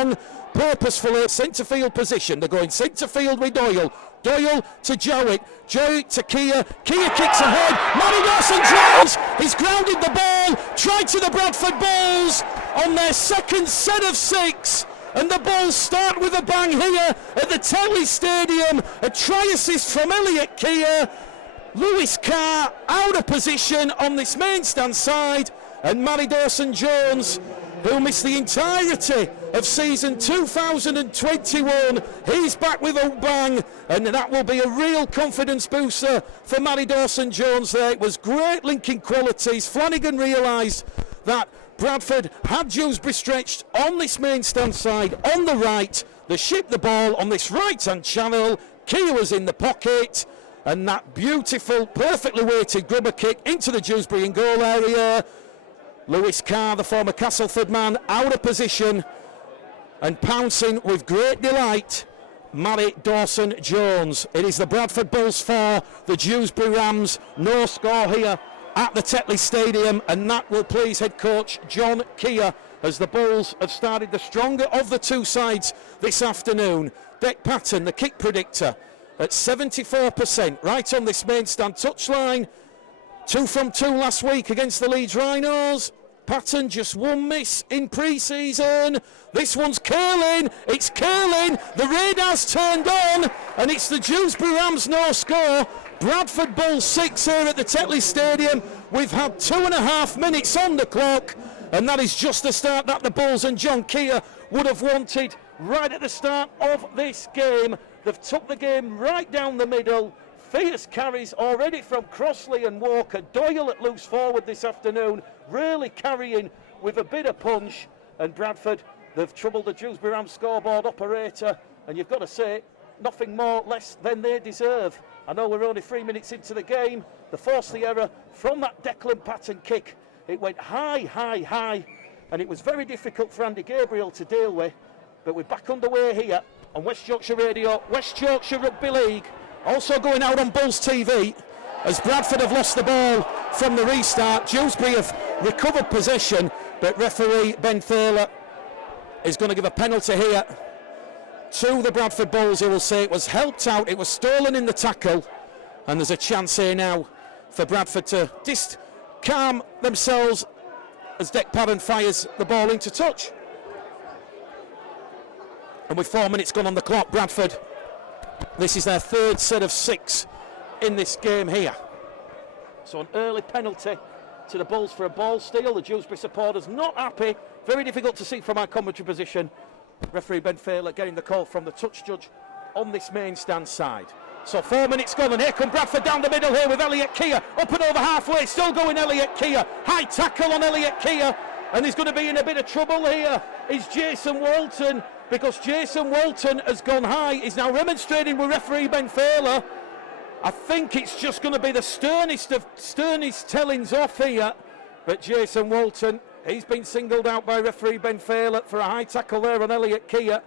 long, purposefully centre field position. They're going centre field with Doyle. Doyle to Jowett. Jowett to Keir. Keir kicks ahead. Matty Dawson-Jones. He's grounded the ball. Tried to the Bradford Bulls on their second set of 6. And the Bulls start with a bang here at the Tetley Stadium. A try assist from Elliot Keir. Lewis Carr out of position on this main stand side. And Matty Dawson-Jones, who missed the entirety of season 2021, he's back with a bang, and that will be a real confidence booster for Matty Dawson-Jones there. It was great linking qualities. Flanagan realised that Bradford had Dewsbury stretched on this main stand side on the right. They shipped the ball on this right hand channel. Keir was in the pocket, and that beautiful, perfectly weighted grubber kick into the Dewsbury in goal area. Lewis Carr, the former Castleford man, out of position and pouncing with great delight. Matty Dawson-Jones. It is the Bradford Bulls 4, the Dewsbury Rams. No score here at the Tetley Stadium, and that will please head coach John Keir as the Bulls have started the stronger of the two sides this afternoon. Dec Patton, the kick predictor, at 74%, right on this main stand touchline. 2 from 2 last week against the Leeds Rhinos. Patton just one miss in pre-season. This one's curling. It's curling. The radar's turned on, and it's the Dewsbury Rams no score. Bradford Bulls 6 here at the Tetley Stadium. We've had 2.5 minutes on the clock, and that is just the start that the Bulls and John Keir would have wanted right at the start of this game. They've took the game right down the middle. Fierce carries already from Crossley and Walker. Doyle at loose forward this afternoon, really carrying with a bit of punch. And Bradford, they've troubled the Dewsbury Rams scoreboard operator, and you've got to say, nothing more less than they deserve. I know we're only 3 minutes into the game. They forced the error from that Declan Patton kick. It went high, high, high, and it was very difficult for Andy Gabriel to deal with. But we're back underway here on West Yorkshire Radio, West Yorkshire Rugby League. Also going out on Bulls TV as Bradford have lost the ball from the restart. Dewsbury have recovered possession, but referee Ben Thaler is going to give a penalty here to the Bradford Bulls. He will say it was helped out, it was stolen in the tackle, and there's a chance here now for Bradford to just calm themselves as Dec Patton fires the ball into touch. And with 4 minutes gone on the clock, Bradford, this is their third set of 6 in this game here. So an early penalty to the Bulls for a ball steal. The Dewsbury supporters not happy. Very difficult to see from our commentary position. Referee Ben Thaler getting the call from the touch judge on this main stand side. So 4 minutes gone, and here come Bradford down the middle here with Elliot Keir. Up and over halfway, still going Elliot Keir. High tackle on Elliot Keir. And he's going to be in a bit of trouble here. Is Jason Walton, because Jason Walton has gone high. He's now remonstrating with referee Ben Thaler. I think it's just going to be the sternest of sternest tellings off here. But Jason Walton, he's been singled out by referee Ben Thaler for a high tackle there on Elliot Keir.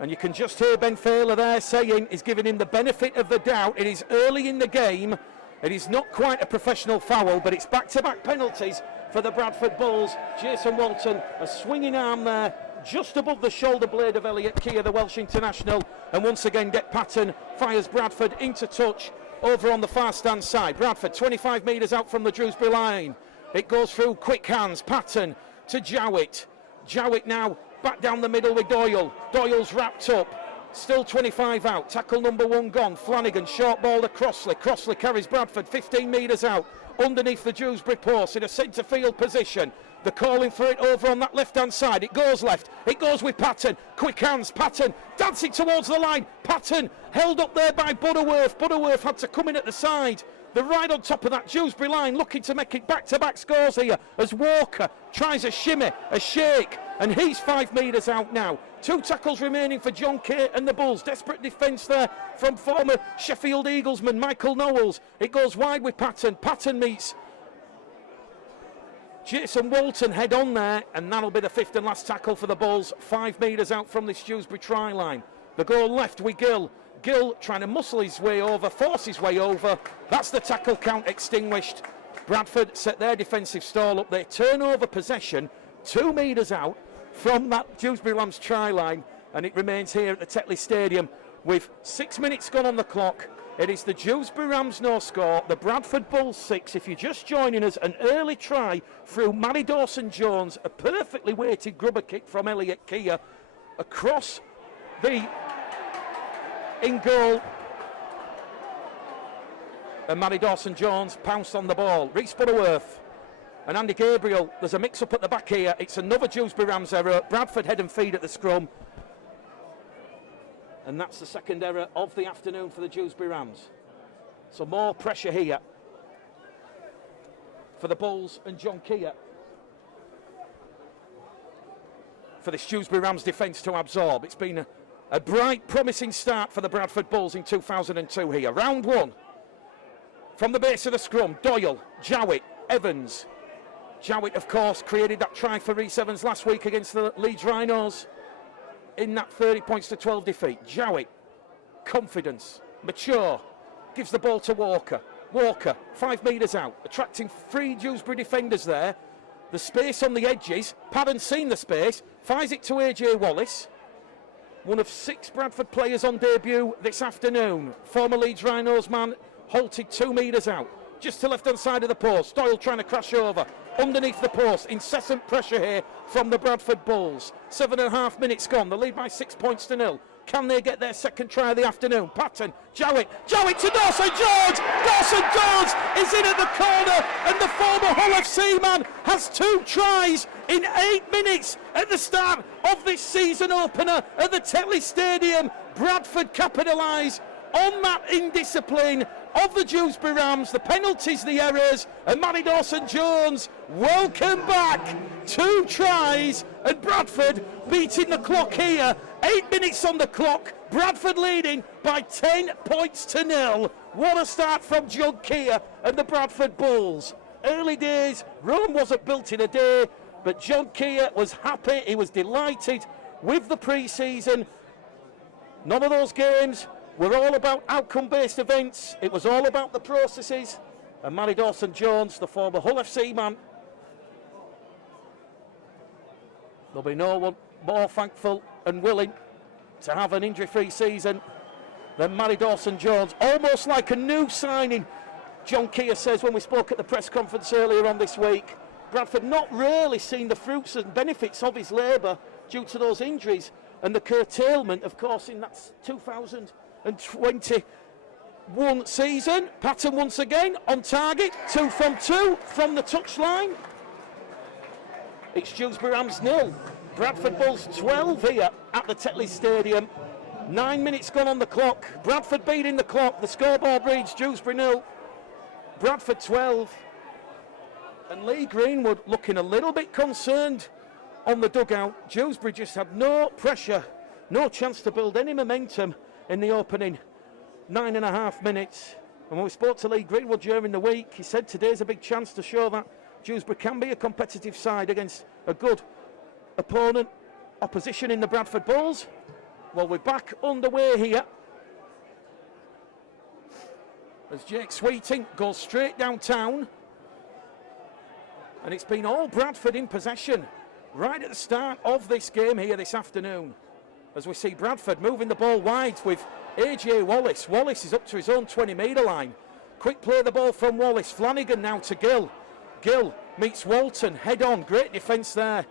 And you can just hear Ben Thaler there saying he's giving him the benefit of the doubt. It is early in the game. It is not quite a professional foul, but it's back-to-back penalties for the Bradford Bulls. Jason Walton, a swinging arm there, just above the shoulder blade of Elliot Keir, the Welsh international. And once again, Dec Patton fires Bradford into touch over on the far stand side. Bradford 25 metres out from the Dewsbury line. It goes through quick hands. Patton to Jowett. Jowett now back down the middle with Doyle. Doyle's wrapped up. Still 25 out. Tackle number 1 gone. Flanagan short ball to Crossley. Crossley carries Bradford 15 metres out underneath the Dewsbury post in a centre field position. They're calling for it over on that left-hand side. It goes left. It goes with Patton. Quick hands. Patton dancing towards the line. Patton held up there by Butterworth. Butterworth had to come in at the side. They're right on top of that Dewsbury line, looking to make it back-to-back scores here as Walker tries a shimmy, a shake, and he's 5 metres out now. 2 tackles remaining for John Keir and the Bulls. Desperate defence there from former Sheffield Eaglesman Michael Knowles. It goes wide with Patton. Patton meets Jason Walton head on there, and that'll be the 5th and last tackle for the Bulls. 5 metres out from this Dewsbury try line. The goal left with Gill. Gill trying to muscle his way over, force his way over. That's the tackle count extinguished. Bradford set their defensive stall up. They turn over possession 2 metres out from that Dewsbury Rams try line, and it remains here at the Tetley Stadium with 6 minutes gone on the clock. It is the Dewsbury Rams no score, the Bradford Bulls 6. If you're just joining us, an early try through Matty Dawson-Jones, a perfectly weighted grubber kick from Elliot Keir across the in goal. And Matty Dawson-Jones pounced on the ball. Reece Butterworth and Andy Gabriel. There's a mix-up at the back here. It's another Dewsbury Rams error. Bradford head and feed at the scrum. And that's the second error of the afternoon for the Dewsbury Rams. So more pressure here for the Bulls and John Keir. For this Dewsbury Rams defence to absorb. It's been a bright, promising start for the Bradford Bulls in 2002 here. Round one. From the base of the scrum, Doyle, Jowett, Evans. Jowett, of course, created that try for Rhys Evans last week against the Leeds Rhinos in that 30-12 defeat. Jowett, confidence, mature, gives the ball to Walker. Walker, 5 metres out, attracting 3 Dewsbury defenders there. The space on the edges, Padden's seen the space, fires it to AJ Wallace. One of 6 Bradford players on debut this afternoon. Former Leeds Rhinos man, halted 2 metres out, just to left-hand side of the post. Doyle trying to crash over, underneath the post. Incessant pressure here from the Bradford Bulls. 7.5 minutes gone, the lead by 6 points to 0. Can they get their second try of the afternoon? Patton, Jowett to Dawson-Jones! Dawson-Jones is in at the corner, and the former Hull FC man has 2 tries in 8 minutes at the start of this season opener at the Tetley Stadium. Bradford capitalise on that indiscipline of the Dewsbury Rams, the penalties, the errors, and Matty Dawson-Jones, welcome back. 2 tries, and Bradford beating the clock here. 8 minutes on the clock, Bradford leading by 10 points to 0. What a start from John Keir and the Bradford Bulls. Early days, Rome wasn't built in a day, but John Keir was happy, he was delighted with the pre-season. None of those games were all about outcome-based events. It was all about the processes. And Matty Dawson-Jones, the former Hull FC man, there'll be no one more thankful and willing to have an injury-free season than Matty Dawson-Jones. Almost like a new signing, John Keir says when we spoke at the press conference earlier on this week. Bradford not really seen the fruits and benefits of his labour due to those injuries and the curtailment, of course, in that 2021 season. Patton once again on target, 2 from 2 from the touchline. It's Dewsbury Rams 0, Bradford Bulls 12 here at the Tetley Stadium. 9 minutes gone on the clock. Bradford beating the clock. The scoreboard reads Dewsbury 0, Bradford 12. And Lee Greenwood looking a little bit concerned on the dugout. Dewsbury just had no pressure, no chance to build any momentum in the opening 9.5 minutes. And when we spoke to Lee Greenwood during the week, he said today's a big chance to show that Dewsbury can be a competitive side against a good opponent, opposition in the Bradford Bulls. Well, we're back underway here as Jake Sweeting goes straight downtown. And it's been all Bradford in possession right at the start of this game here this afternoon. As we see Bradford moving the ball wide with AJ Wallace. Wallace is up to his own 20-metre line. Quick play the ball from Wallace. Flanagan now to Gill. Gill meets Walton head on. Great defence there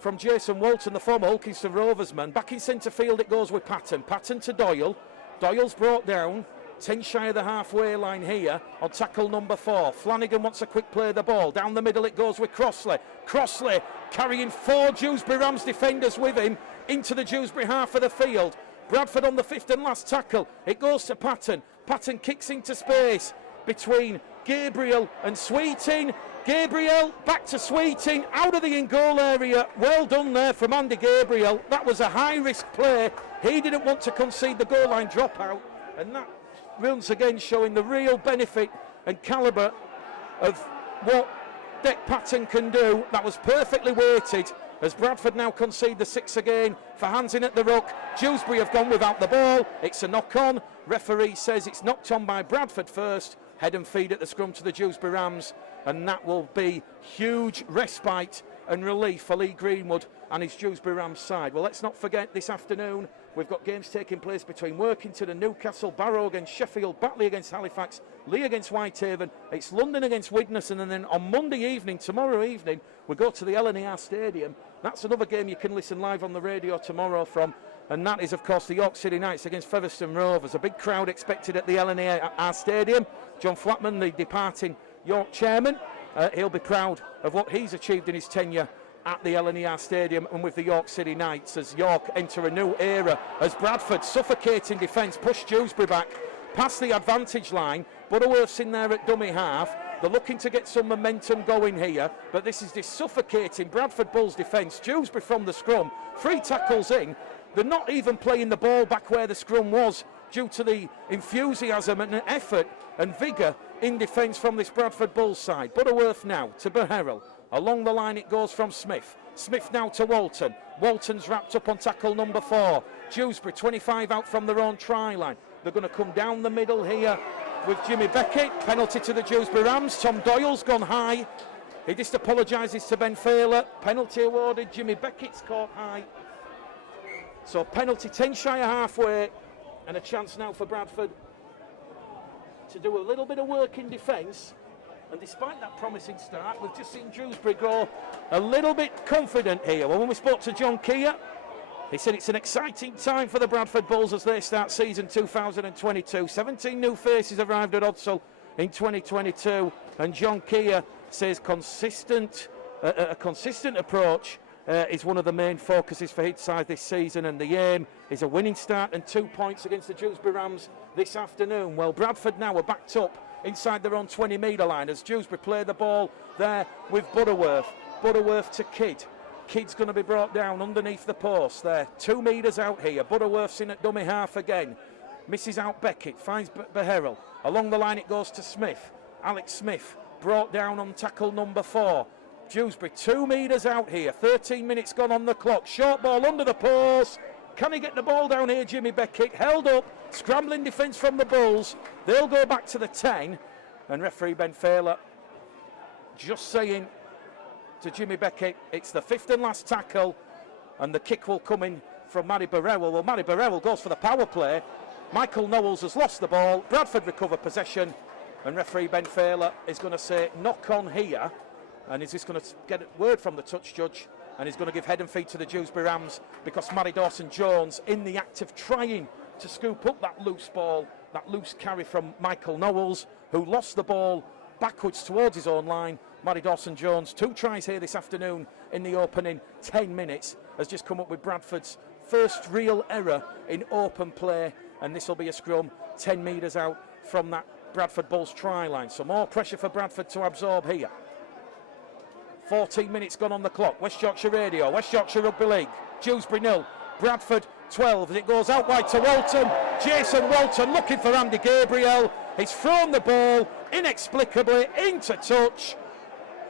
from Jason Walton, the former Hulkinston Rovers man. Back in centre field it goes with Patton. Patton to Doyle. Doyle's brought down. 10 shy of the halfway line here on tackle number 4. Flanagan wants a quick play of the ball. Down the middle it goes with Crossley. Crossley carrying 4 Dewsbury Rams defenders with him into the Dewsbury half of the field. Bradford on the 5th and last tackle. It goes to Patton. Patton kicks into space between Gabriel and Sweeting. Gabriel back to Sweeting out of the in-goal area. Well done there from Andy Gabriel. That was a high-risk play. He didn't want to concede the goal line dropout, and that once again showing the real benefit and calibre of what Dec Patton can do. That was perfectly weighted as Bradford now concede the 6 again for hands in at the ruck. Dewsbury have gone without the ball. It's a knock-on. Referee says it's knocked on by Bradford first. Head and feed at the scrum to the Dewsbury Rams, and that will be huge respite and relief for Lee Greenwood and his Dewsbury Rams side. Well, let's not forget this afternoon we've got games taking place between Workington and Newcastle, Barrow against Sheffield, Batley against Halifax, Lee against Whitehaven, it's London against Widnes, and then on Monday evening, tomorrow evening, we go to the LNER Stadium. That's another game you can listen live on the radio tomorrow from, and that is, of course, the York City Knights against Featherstone Rovers. A big crowd expected at the LNER Stadium. John Flatman, the departing York chairman, he'll be proud of what he's achieved in his tenure at the LNER Stadium and with the York City Knights as York enter a new era as Bradford, suffocating defence, push Dewsbury back past the advantage line. Butterworth's in there at dummy half. They're looking to get some momentum going here, but this is this suffocating Bradford Bulls defence. Dewsbury from the scrum, 3 tackles in. They're not even playing the ball back where the scrum was due to the enthusiasm and effort and vigour in defence from this Bradford Bulls side. Butterworth now to Beherrell. Along the line it goes from Smith. Smith now to Walton. Walton's wrapped up on tackle number 4. Dewsbury 25 out from their own try line. They're going to come down the middle here with Jimmy Beckett. Penalty to the Dewsbury Rams. Tom Doyle's gone high. He just apologises to Ben Failer. Penalty awarded. Jimmy Beckett's caught high. So penalty 10 shy of halfway, and a chance now for Bradford to do a little bit of work in defence. And despite that promising start, we've just seen Dewsbury grow a little bit confident here. Well, when we spoke to John Keir, he said it's an exciting time for the Bradford Bulls as they start season 2022. 17 new faces arrived at Odsal in 2022, and John Keir says a consistent approach is one of the main focuses for his side this season, and the aim is a winning start and 2 points against the Dewsbury Rams this afternoon. Well, Bradford now are backed up inside their own 20-metre line as Dewsbury play the ball there with Butterworth. Butterworth to Kidd. Kidd's going to be brought down underneath the post there. 2 metres out here. Butterworth's in at dummy half again. Misses out Beckett. Finds Beherrell. Along the line it goes to Smith. Alex Smith brought down on tackle number 4. Dewsbury 2 metres out here. 13 minutes gone on the clock. Short ball under the post. Can he get the ball down here, Jimmy Beckett? Held up. Scrambling defence from the Bulls. They'll go back to the 10. And referee Ben Failer just saying to Jimmy Beckett, it's the 5th and last tackle, and the kick will come in from Matty Beherrell. Well, Matty Beherrell goes for the power play. Michael Knowles has lost the ball. Bradford recover possession, and referee Ben Failer is going to say knock on here, and he's just going to get a word from the touch judge, and he's going to give head and feet to the Dewsbury Rams because Matty Dawson-Jones in the act of trying to scoop up that loose ball, that loose carry from Michael Knowles, who lost the ball backwards towards his own line. Matty Dawson-Jones, 2 tries here this afternoon in the opening 10 minutes, has just come up with Bradford's first real error in open play, and this will be a scrum 10 metres out from that Bradford Bulls try line. So more pressure for Bradford to absorb here. 14 minutes gone on the clock. West Yorkshire Radio, West Yorkshire Rugby League. Dewsbury 0, Bradford 12 as it goes out wide to Walton. Jason Walton looking for Andy Gabriel. He's thrown the ball inexplicably into touch.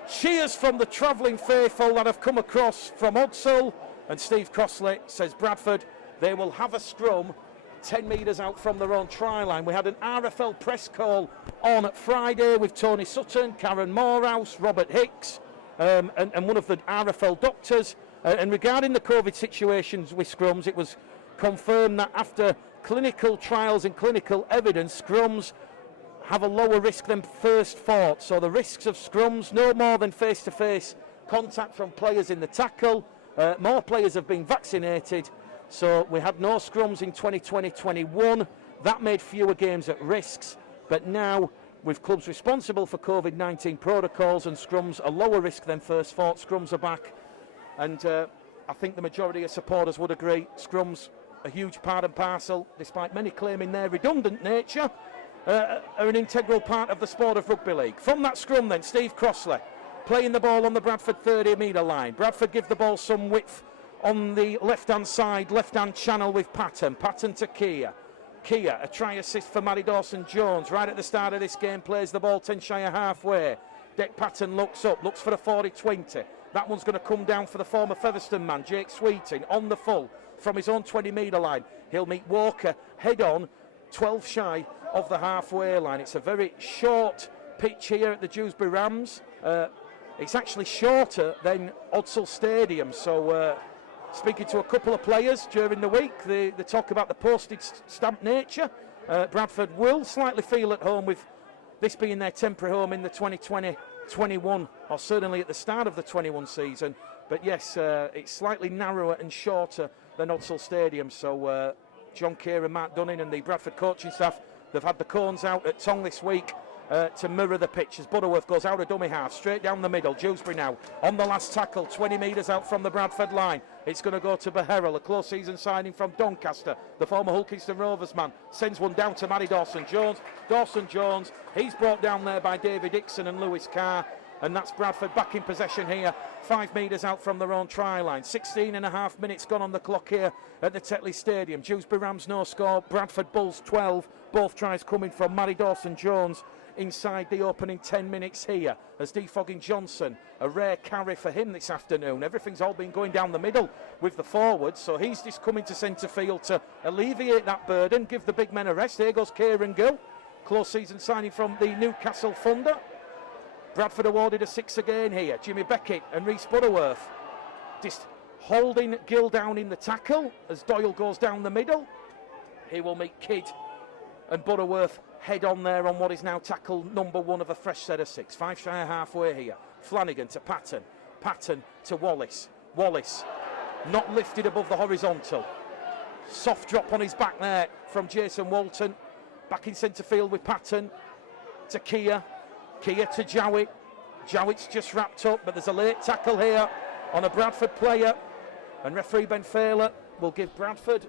Cheers from the travelling faithful that have come across from Odsal, and Steve Crossley says Bradford, they will have a scrum 10 metres out from their own try line. We had an RFL press call on at Friday with Tony Sutton, Karen Morehouse, Robert Hicks, and one of the RFL doctors. And regarding the COVID situations with scrums, it was confirmed that after clinical trials and clinical evidence, scrums have a lower risk than first thought. So the risks of scrums, no more than face-to-face contact from players in the tackle. More players have been vaccinated. So we had no scrums in 2020-21. That made fewer games at risks. But now, with clubs responsible for COVID-19 protocols and scrums a lower risk than first thought, scrums are back. And I think the majority of supporters would agree. Scrums, a huge part and parcel, despite many claiming their redundant nature, are an integral part of the sport of rugby league. From that scrum then, Steve Crossley playing the ball on the Bradford 30-metre line. Bradford give the ball some width on the left-hand side, left-hand channel with Patton. Patton to Keir. Keir, a try assist for Matty Dawson-Jones. Right at the start of this game, plays the ball 10 shy of halfway. Dec Patton looks up, looks for a 40-20. That one's going to come down for the former Featherstone man, Jake Sweeting, on the full from his own 20-metre line. He'll meet Walker head-on, 12 shy of the halfway line. It's a very short pitch here at the Dewsbury Rams. it's actually shorter than Odsal Stadium. So speaking to a couple of players during the week, they talk about the postage stamp nature. Bradford will slightly feel at home with this being their temporary home in the 2020-21, or certainly at the start of the 21 season. But yes, it's slightly narrower and shorter than Odsal Stadium. So John Keir and Mark Dunning and the Bradford coaching staff, they've had the cones out at Tong this week to mirror the pitch as Butterworth goes out of dummy half, straight down the middle. Dewsbury now on the last tackle, 20 metres out from the Bradford line. It's going to go to Beherrell, a close season signing from Doncaster. The former Hulkingston Rovers man sends one down to Matty Dawson-Jones. Dawson-Jones, he's brought down there by David Dixon and Lewis Carr. And that's Bradford back in possession here, 5 metres out from their own try line. 16 and a half minutes gone on the clock here at the Tetley Stadium. Dewsbury Rams no score, Bradford Bulls 12. Both tries coming from Matty Dawson-Jones inside the opening 10 minutes here, as Defogging Johnson, a rare carry for him this afternoon. Everything's all been going down the middle with the forwards, so he's just coming to centre field to alleviate that burden, give the big men a rest. Here goes Kieran Gill, close season signing from the Newcastle Thunder. Bradford awarded a 6 again here. Jimmy Beckett and Rhys Butterworth just holding Gill down in the tackle as Doyle goes down the middle. He will meet Kidd and Butterworth head on there on what is now tackle number 1 of a fresh set of 6. 5 shy of halfway here. Flanagan to Patton. Patton to Wallace. Wallace not lifted above the horizontal. Soft drop on his back there from Jason Walton. Back in centre field with Patton to Keir. Keir to Jowett. Jowett's just wrapped up, but there's a late tackle here on a Bradford player. And referee Ben Failer will give Bradford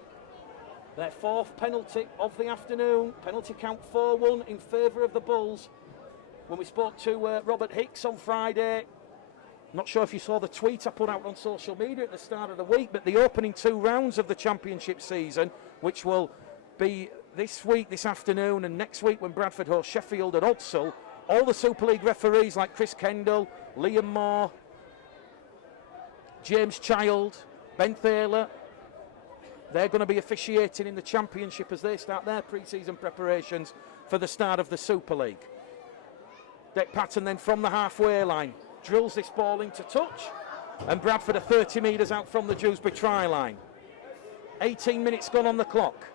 their 4th penalty of the afternoon. Penalty count 4-1 in favour of the Bulls. When we spoke to Robert Hicks on Friday, not sure if you saw the tweet I put out on social media at the start of the week, but the opening 2 rounds of the championship season, which will be this week, this afternoon, and next week when Bradford host Sheffield and Odsal, all the Super League referees like Chris Kendall, Liam Moore, James Child, Ben Thaler, they're going to be officiating in the championship as they start their pre-season preparations for the start of the Super League. Dec Patton then from the halfway line drills this ball into touch, and Bradford are 30 metres out from the Dewsbury try line. 18 minutes gone on the clock.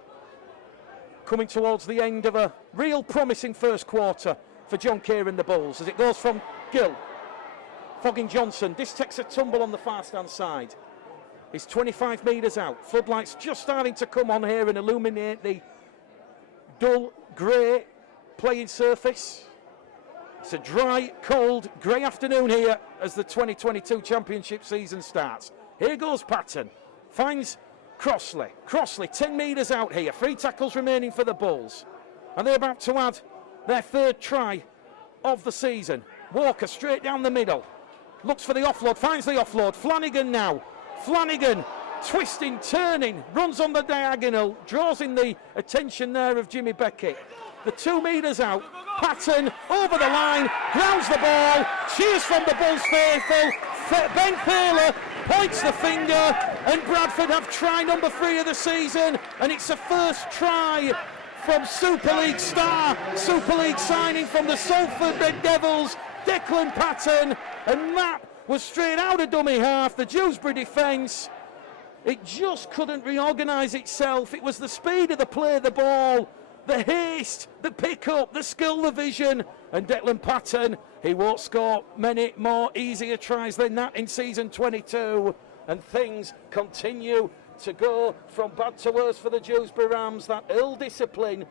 Coming towards the end of a real promising first quarter for John Keir and the Bulls as it goes from Gill. Fogging Johnson, this takes a tumble on the far stand side. He's 25 metres out. Floodlights just starting to come on here and illuminate the dull grey playing surface. It's a dry, cold, grey afternoon here as the 2022 championship season starts. Here goes Patton. Finds Crossley. Crossley 10 metres out here. 3 tackles remaining for the Bulls. And they're about to add their 3rd try of the season. Walker straight down the middle. Looks for the offload. Finds the offload. Flanagan now. Flanagan twisting, turning, runs on the diagonal, draws in the attention there of Jimmy Beckett. The 2 metres out, Patton over the line, grounds the ball, cheers from the Bulls faithful. Ben Thaler points the finger, and Bradford have try number 3 of the season, and it's a first try from Super League star, Super League signing from the Salford Red Devils, Declan Patton, and that was straight out of dummy half. The Dewsbury defence, it just couldn't reorganise itself. It was the speed of the play of the ball, the haste, the pick-up, the skill, the vision. And Declan Patton, he won't score many more easier tries than that in season 22. And things continue to go from bad to worse for the Dewsbury Rams. That ill discipline,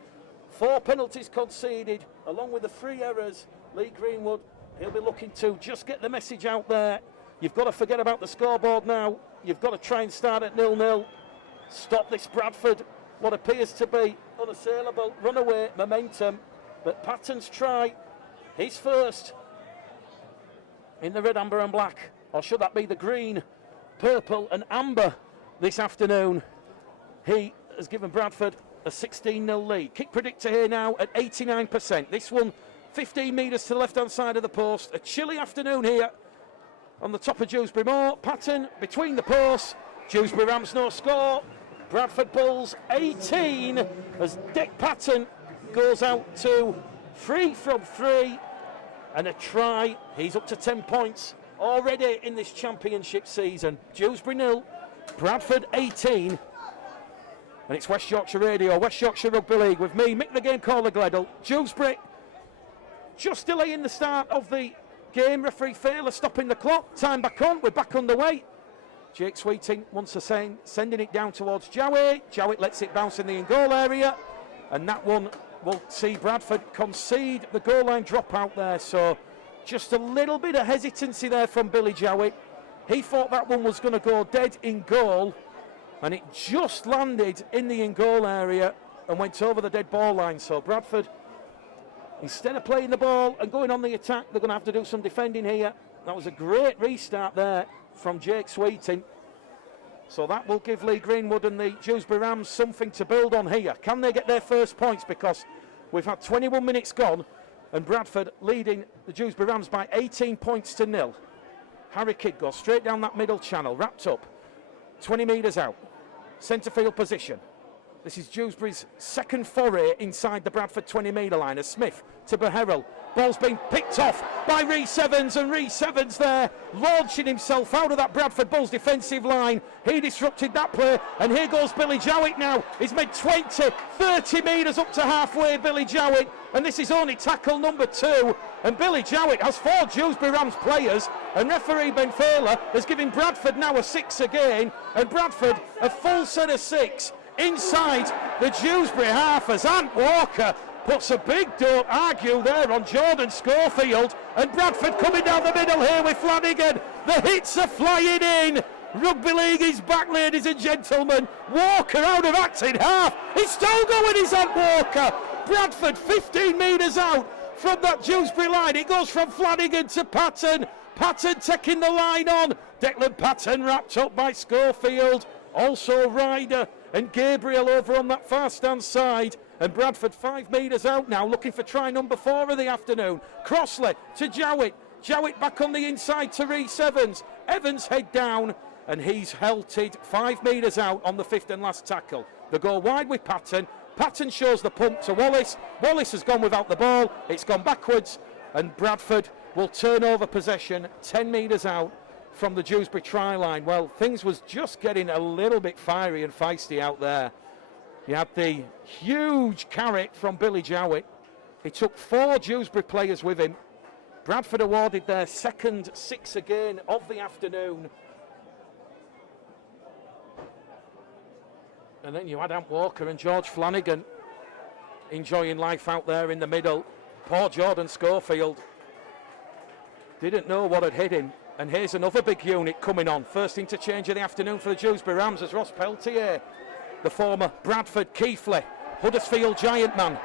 4 penalties conceded, along with the 3 errors. Lee Greenwood, he'll be looking to just get the message out there. You've got to forget about the scoreboard now. You've got to try and start at 0-0. Stop this Bradford, what appears to be unassailable runaway momentum. But Patton's try, his first in the red, amber and black. Or should that be the green, purple and amber this afternoon? He has given Bradford a 16-0 lead. Kick predictor here now at 89%. This one 15 metres to the left-hand side of the post. A chilly afternoon here on the top of Dewsbury Moor. Patton between the posts. Dewsbury Rams no score. Bradford Bulls 18 as Dec Patton goes out to 3 from 3. and a try. He's up to 10 points already in this championship season. Dewsbury 0, Bradford 18. And it's West Yorkshire Radio, West Yorkshire Rugby League with me, Mick the Game Caller Gleddle. Dewsbury just delaying the start of the game. Referee Failer stopping the clock. Time back on. We're back underway. Jake Sweeting once again sending it down towards Jowett. Jowett lets it bounce in the in-goal area. And that one will see Bradford concede the goal line drop out there. So just a little bit of hesitancy there from Billy Jowett. He thought that one was going to go dead in goal. And it just landed in the in-goal area and went over the dead ball line. So Bradford, instead of playing the ball and going on the attack, they're going to have to do some defending here. That was a great restart there from Jake Sweeting. So that will give Lee Greenwood and the Dewsbury Rams something to build on here. Can they get their first points? Because we've had 21 minutes gone and Bradford leading the Dewsbury Rams by 18 points to 0. Harry Kidd goes straight down that middle channel, wrapped up, 20 metres out, centre field position. This is Dewsbury's second foray inside the Bradford 20-metre line as Smith to Beherrell. Ball's been picked off by Rhys Evans, and Rhys Evans there launching himself out of that Bradford Bulls defensive line. He disrupted that play, and here goes Billy Jowett now. He's made 20, 30 metres up to halfway, Billy Jowett, and this is only tackle number 2. And Billy Jowett has 4 Dewsbury Rams players, and referee Ben Failer has given Bradford now a 6 again, and Bradford a full set of 6 inside the Dewsbury half as Ant Walker puts a big don't argue there on Jordan Schofield, and Bradford coming down the middle here with Flanagan. The hits are flying in. Rugby League is back, ladies and gentlemen. Walker out of acting half. He's still going, is Ant Walker. Bradford 15 metres out from that Dewsbury line. It goes from Flanagan to Patton. Patton taking the line on. Declan Patton wrapped up by Schofield. Also Ryder and Gabriel over on that far stand side. And Bradford 5 metres out now, looking for try number 4 of the afternoon. Crossley to Jowett. Jowett back on the inside to Rhys Evans. Evans head down, and he's helted 5 metres out on the 5th and last tackle. They go wide with Patton. Patton shows the pump to Wallace. Wallace has gone without the ball. It's gone backwards, and Bradford will turn over possession 10 metres out from the Dewsbury try line. Well, things was just getting a little bit fiery and feisty out there. You had the huge carry from Billy Jowett. He took 4 Dewsbury players with him. Bradford awarded their second 6 again of the afternoon. And then you had Ant Walker and George Flanagan enjoying life out there in the middle. Poor Jordan Schofield didn't know what had hit him. And here's another big unit coming on. First interchange of the afternoon for the Dewsbury Rams as Ross Peltier, the former Bradford Keighley Huddersfield Giant man,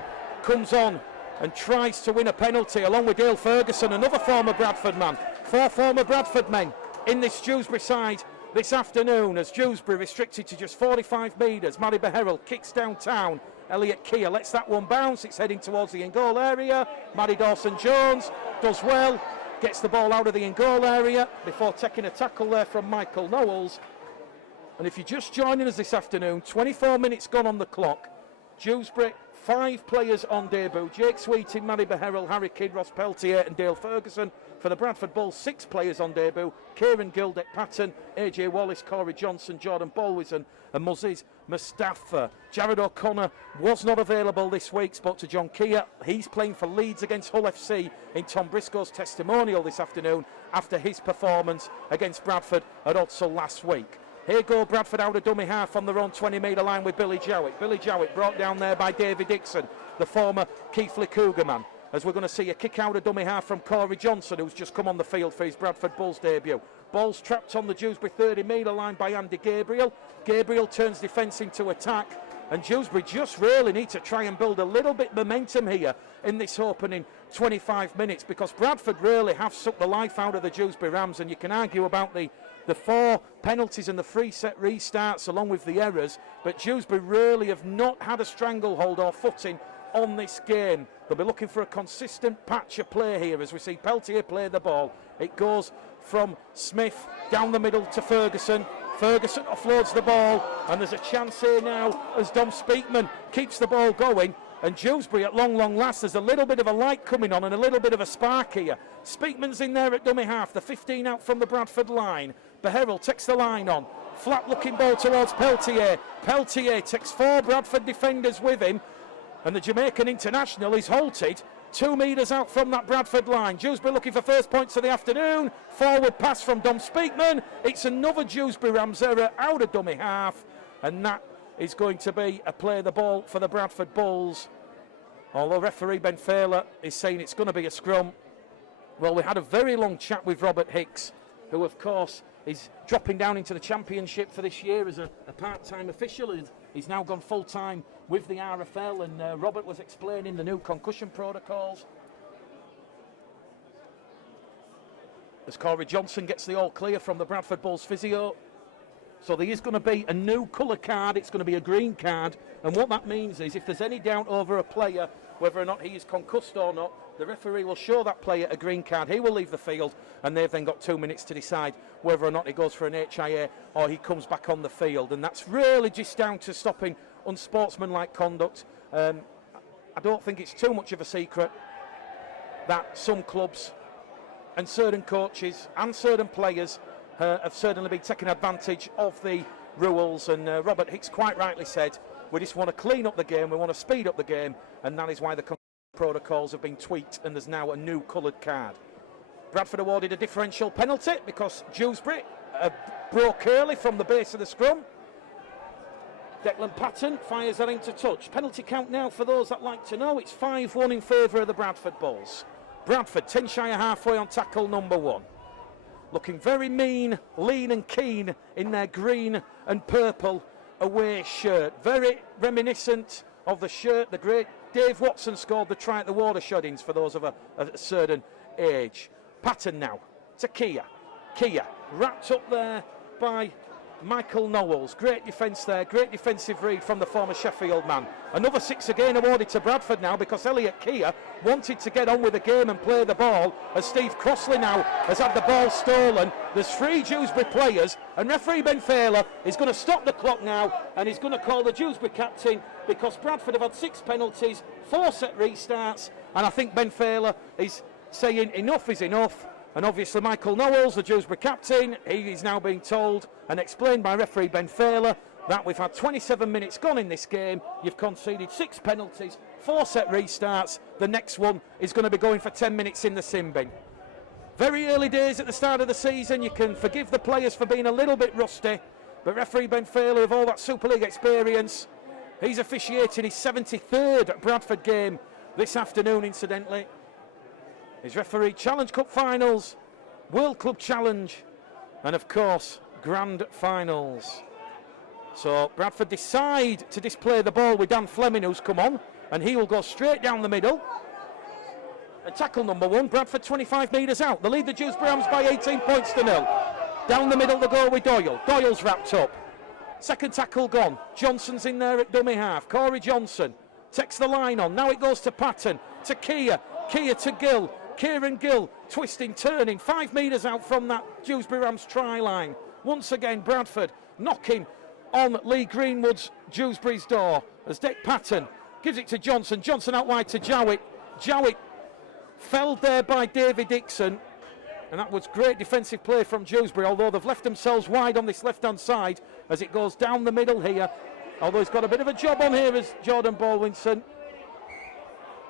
comes on and tries to win a penalty along with Dale Ferguson, another former Bradford man. 4 former Bradford men in this Dewsbury side this afternoon as Dewsbury restricted to just 45 metres. Matty Beherrell kicks downtown. Elliot Keir lets that one bounce. It's heading towards the in-goal area. Matty Dawson-Jones does well, gets the ball out of the in-goal area before taking a tackle there from Michael Knowles. And if you're just joining us this afternoon, 24 minutes gone on the clock. Dewsbury, 5 players on debut. Jake Sweeting, Matty Beherrell, Harry Kidd, Ross Peltier and Dale Ferguson. For the Bradford Bulls, 6 players on debut. Kieran Gildeck Patton, AJ Wallace, Corey Johnson, Jordan Bolwison and Muzziz Mustafa. Jared O'Connor was not available this week. Spoke to John Keir. He's playing for Leeds against Hull FC in Tom Briscoe's testimonial this afternoon after his performance against Bradford at Odsal last week. Here go Bradford out of dummy half on their own 20-metre line with Billy Jowett. Billy Jowett brought down there by David Dixon, the former Keighley Cougar man. As we're going to see a kick out of dummy half from Corey Johnson, who's just come on the field for his Bradford Bulls debut. Ball's trapped on the Dewsbury 30-metre line by Andy Gabriel. Gabriel turns defence into attack, and Dewsbury just really need to try and build a little bit momentum here in this opening 25 minutes, because Bradford really have sucked the life out of the Dewsbury Rams, and you can argue about the 4 penalties and the 3 set restarts along with the errors, but Dewsbury really have not had a stranglehold or footing on this game. They'll be looking for a consistent patch of play here as we see Peltier play the ball. It goes from Smith down the middle to Ferguson. Ferguson offloads the ball, and there's a chance here now as Dom Speakman keeps the ball going. And Dewsbury, at long last, there's a little bit of a light coming on and a little bit of a spark here. Speakman's in there at dummy half, the 15 out from the Bradford line. Beherrell takes the line on. Flat looking ball towards Peltier. Peltier takes 4 Bradford defenders with him. And the Jamaican international is halted 2 metres out from that Bradford line. Dewsbury looking for first points of the afternoon. Forward pass from Dom Speakman. It's another Dewsbury Rams error out of dummy half. And that is going to be a play the ball for the Bradford Bulls. Although referee Ben Failer is saying it's going to be a scrum. Well, we had a very long chat with Robert Hicks, who of course is dropping down into the championship for this year as a part-time official. He's now gone full-time with the RFL, and Robert was explaining the new concussion protocols. As Corey Johnson gets the all clear from the Bradford Bulls physio. So there is going to be a new colour card, it's going to be a green card, and what that means is if there's any doubt over a player, whether or not he is concussed or not, the referee will show that player a green card. He will leave the field, and they've then got 2 minutes to decide whether or not he goes for an HIA or he comes back on the field. And that's really just down to stopping unsportsmanlike conduct. I don't think it's too much of a secret that some clubs and certain coaches and certain players have certainly been taking advantage of the rules. And Robert Hicks quite rightly said, we just want to clean up the game, we want to speed up the game, and that is why the protocols have been tweaked and there's now a new coloured card. Bradford awarded a differential penalty because Dewsbury broke early from the base of the scrum. Declan Patton fires that into touch. Penalty count now for those that like to know. It's 5-1 in favour of the Bradford Bulls. Bradford 10 shy of halfway on tackle number 1. Looking very mean, lean and keen in their green and purple away shirt. Very reminiscent of the shirt the great Dave Watson scored the try at the Watersheddings for those of a certain age. Patton now to Kia. Kia wrapped up there by Michael Knowles. Great defence there, great defensive read from the former Sheffield man. Another 6 again awarded to Bradford now because Elliot Kia wanted to get on with the game and play the ball, as Steve Crossley now has had the ball stolen. There's 3 Dewsbury players, and referee Ben Failer is going to stop the clock now, and he's going to call the Dewsbury captain because Bradford have had 6 penalties, 4 set restarts, and I think Ben Failer is saying enough is enough. And obviously Michael Knowles, the Dewsbury captain, he is now being told and explained by referee Ben Failer that we've had 27 minutes gone in this game, you've conceded 6 penalties, 4 set restarts, the next one is going to be going for 10 minutes in the sin bin. Very early days at the start of the season, you can forgive the players for being a little bit rusty, but referee Ben Failer, with all that Super League experience, he's officiating his 73rd Bradford game this afternoon incidentally. He's refereed Challenge Cup finals, World Club Challenge, and of course, Grand Finals. So Bradford decide to display the ball with Dan Fleming, who's come on, and he will go straight down the middle. And tackle number 1, Bradford 25 metres out. They lead the Dewsbury Rams by 18 points to 0. Down the middle they go with Doyle. Doyle's wrapped up. Second tackle gone. Johnson's in there at dummy half. Corey Johnson takes the line on. Now it goes to Patton, to Kia. Kia to Gill. Kieran Gill twisting, turning 5 metres out from that Dewsbury Rams try line. Once again Bradford knocking on Lee Greenwood's Dewsbury's door as Dick Patton gives it to Johnson. Johnson out wide to Jowett. Jowett felled there by David Dixon, and that was great defensive play from Dewsbury, although they've left themselves wide on this left hand side as it goes down the middle here, although he's got a bit of a job on here as Jordan Baldwinson.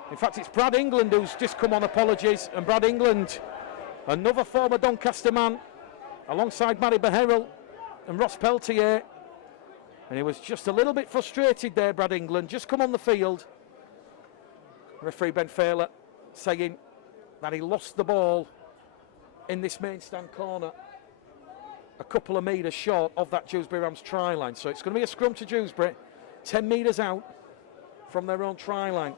In fact, it's Brad England who's just come on apologies, and Brad England, another former Doncaster man, alongside Matty Beherrell and Ross Peltier, and he was just a little bit frustrated there, Brad England, just come on the field. Referee Ben Failer saying that he lost the ball in this main stand corner, a couple of metres short of that Dewsbury Rams try line. So it's going to be a scrum to Dewsbury, 10 metres out from their own try line.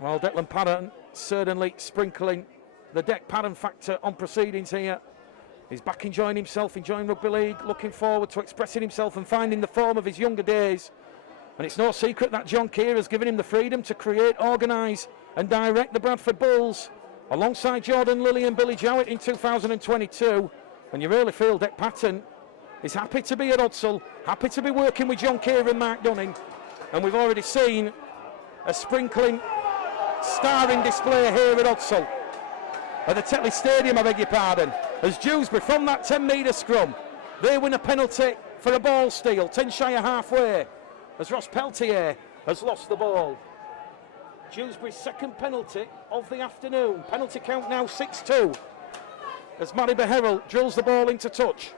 Well, Declan Patton certainly sprinkling the Deck Patton factor on proceedings here. He's back enjoying himself, enjoying rugby league, looking forward to expressing himself and finding the form of his younger days. And it's no secret that John Keir has given him the freedom to create, organise and direct the Bradford Bulls alongside Jordan Lilly and Billy Jowett in 2022. And you really feel Deck Patton is happy to be at Odsall, happy to be working with John Keir and Mark Dunning. And we've already seen a sprinkling, starring display here at Odsal, at the Tetley Stadium, I beg your pardon, as Dewsbury from that 10-metre scrum, they win a penalty for a ball steal, 10 shy of halfway, as Ross Peltier has lost the ball. Dewsbury's second penalty of the afternoon. Penalty count now 6-2, as Matty Beherrell drills the ball into touch.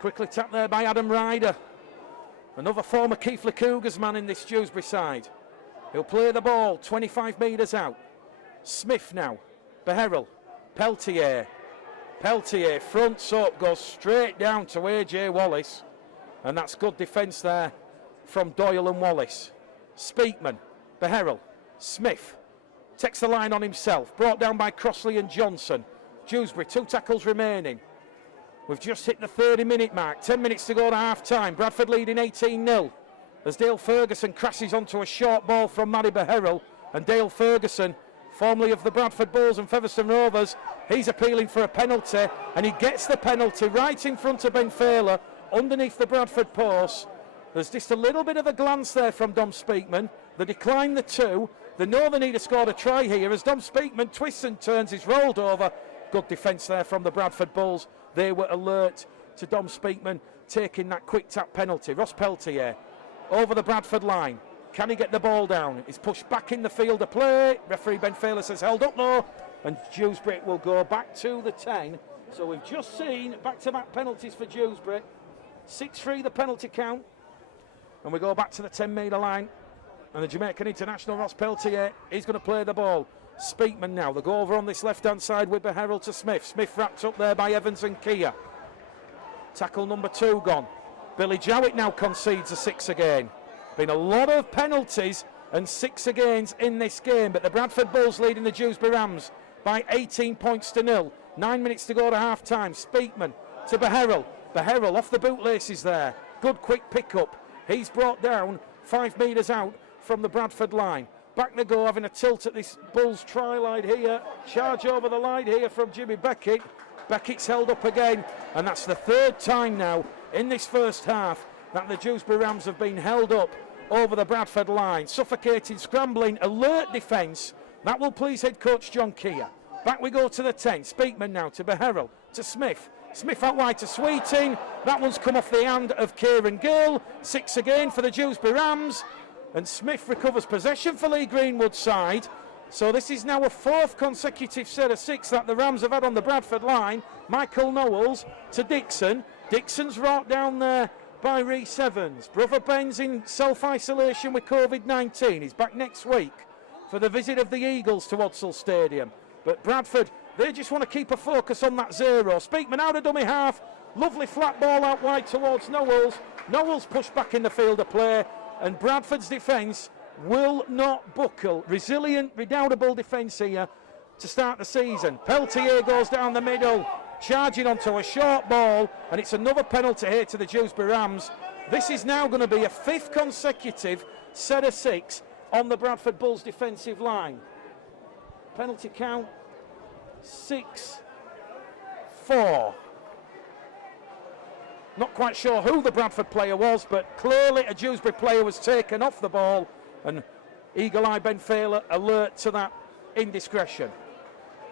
Quickly tapped there by Adam Ryder, another former Keighley Cougars man in this Dewsbury side. He'll play the ball 25 metres out. Smith now, Beherrell, Peltier. Peltier fronts up, goes straight down to AJ Wallace, and that's good defence there from Doyle and Wallace. Speakman, Beherrell, Smith takes the line on himself, brought down by Crossley and Johnson. Dewsbury, 2 tackles remaining. We've just hit the 30-minute mark, 10 minutes to go to half-time. Bradford leading 18-0 as Dale Ferguson crashes onto a short ball from Matty Beherrell, and Dale Ferguson, formerly of the Bradford Bulls and Featherstone Rovers, he's appealing for a penalty, and he gets the penalty right in front of Ben Failer, underneath the Bradford post. There's just a little bit of a glance there from Dom Speakman. They decline the 2. They know they need to score a try here, as Dom Speakman twists and turns, he's rolled over. Good defence there from the Bradford Bulls. They were alert to Dom Speakman taking that quick tap penalty. Ross Peltier over the Bradford line. Can he get the ball down? He's pushed back in the field of play. Referee Ben Failer says held up though, and Dewsbury will go back to the 10. So we've just seen back-to-back penalties for Dewsbury. 6-3 the penalty count, and we go back to the 10-metre line, and the Jamaican international Ross Peltier, he's going to play the ball. Speakman now, they go over on this left-hand side with Beherrell to Smith. Smith wrapped up there by Evans and Kia. Tackle number 2 gone. Billy Jowett now concedes a 6 again. Been a lot of penalties and 6 agains in this game, but the Bradford Bulls leading the Dewsbury Rams by 18 points to 0. 9 minutes to go to half-time. Speakman to Beherrell. Beherrell off the bootlaces there. Good quick pick-up. He's brought down 5 metres out from the Bradford line. Back to go, having a tilt at this Bulls try line here. Charge over the line here from Jimmy Beckett. Beckett's held up again, and that's the 3rd time now in this first half that the Dewsbury Rams have been held up over the Bradford line. Suffocating, scrambling, alert defence. That will please head coach John Keir. Back we go to the 10. Speakman now to Beherrell, to Smith. Smith out wide to Sweeting. That one's come off the hand of Kieran Gill. 6 again for the Dewsbury Rams. And Smith recovers possession for Lee Greenwood's side. So this is now a 4th consecutive set of 6 that the Rams have had on the Bradford line. Michael Knowles to Dixon. Dixon's brought down there by Rhys Evans. Brother Ben's in self-isolation with COVID-19. He's back next week for the visit of the Eagles to Odsal Stadium. But Bradford, they just want to keep a focus on that 0. Speakman out of dummy half. Lovely flat ball out wide towards Knowles. Knowles pushed back in the field of play. And Bradford's defence will not buckle. Resilient, redoubtable defence here to start the season. Peltier goes down the middle, charging onto a short ball, and it's another penalty here to the Dewsbury Rams. This is now going to be a 5th consecutive set of 6 on the Bradford Bulls defensive line. Penalty count 6-4. Not quite sure who the Bradford player was, but clearly a Dewsbury player was taken off the ball, and eagle-eye Ben Failer alert to that indiscretion.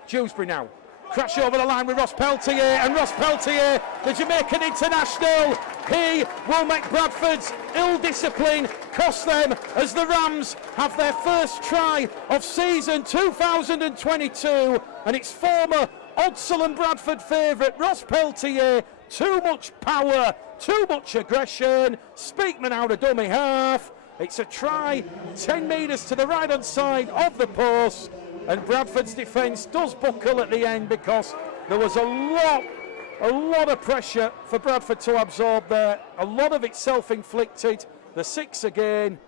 Dewsbury now crash over the line with Ross Peltier, and Ross Peltier, the Jamaican international, he will make Bradford's ill discipline cost them, as the Rams have their first try of season 2022, and it's former Odsal and Bradford favourite Ross Peltier. Too much power, too much aggression. Speakman out of dummy half. It's a try 10 metres to the right hand side of the post, and Bradford's defence does buckle at the end because there was a lot of pressure for Bradford to absorb there. A lot of it self-inflicted. The 6 again,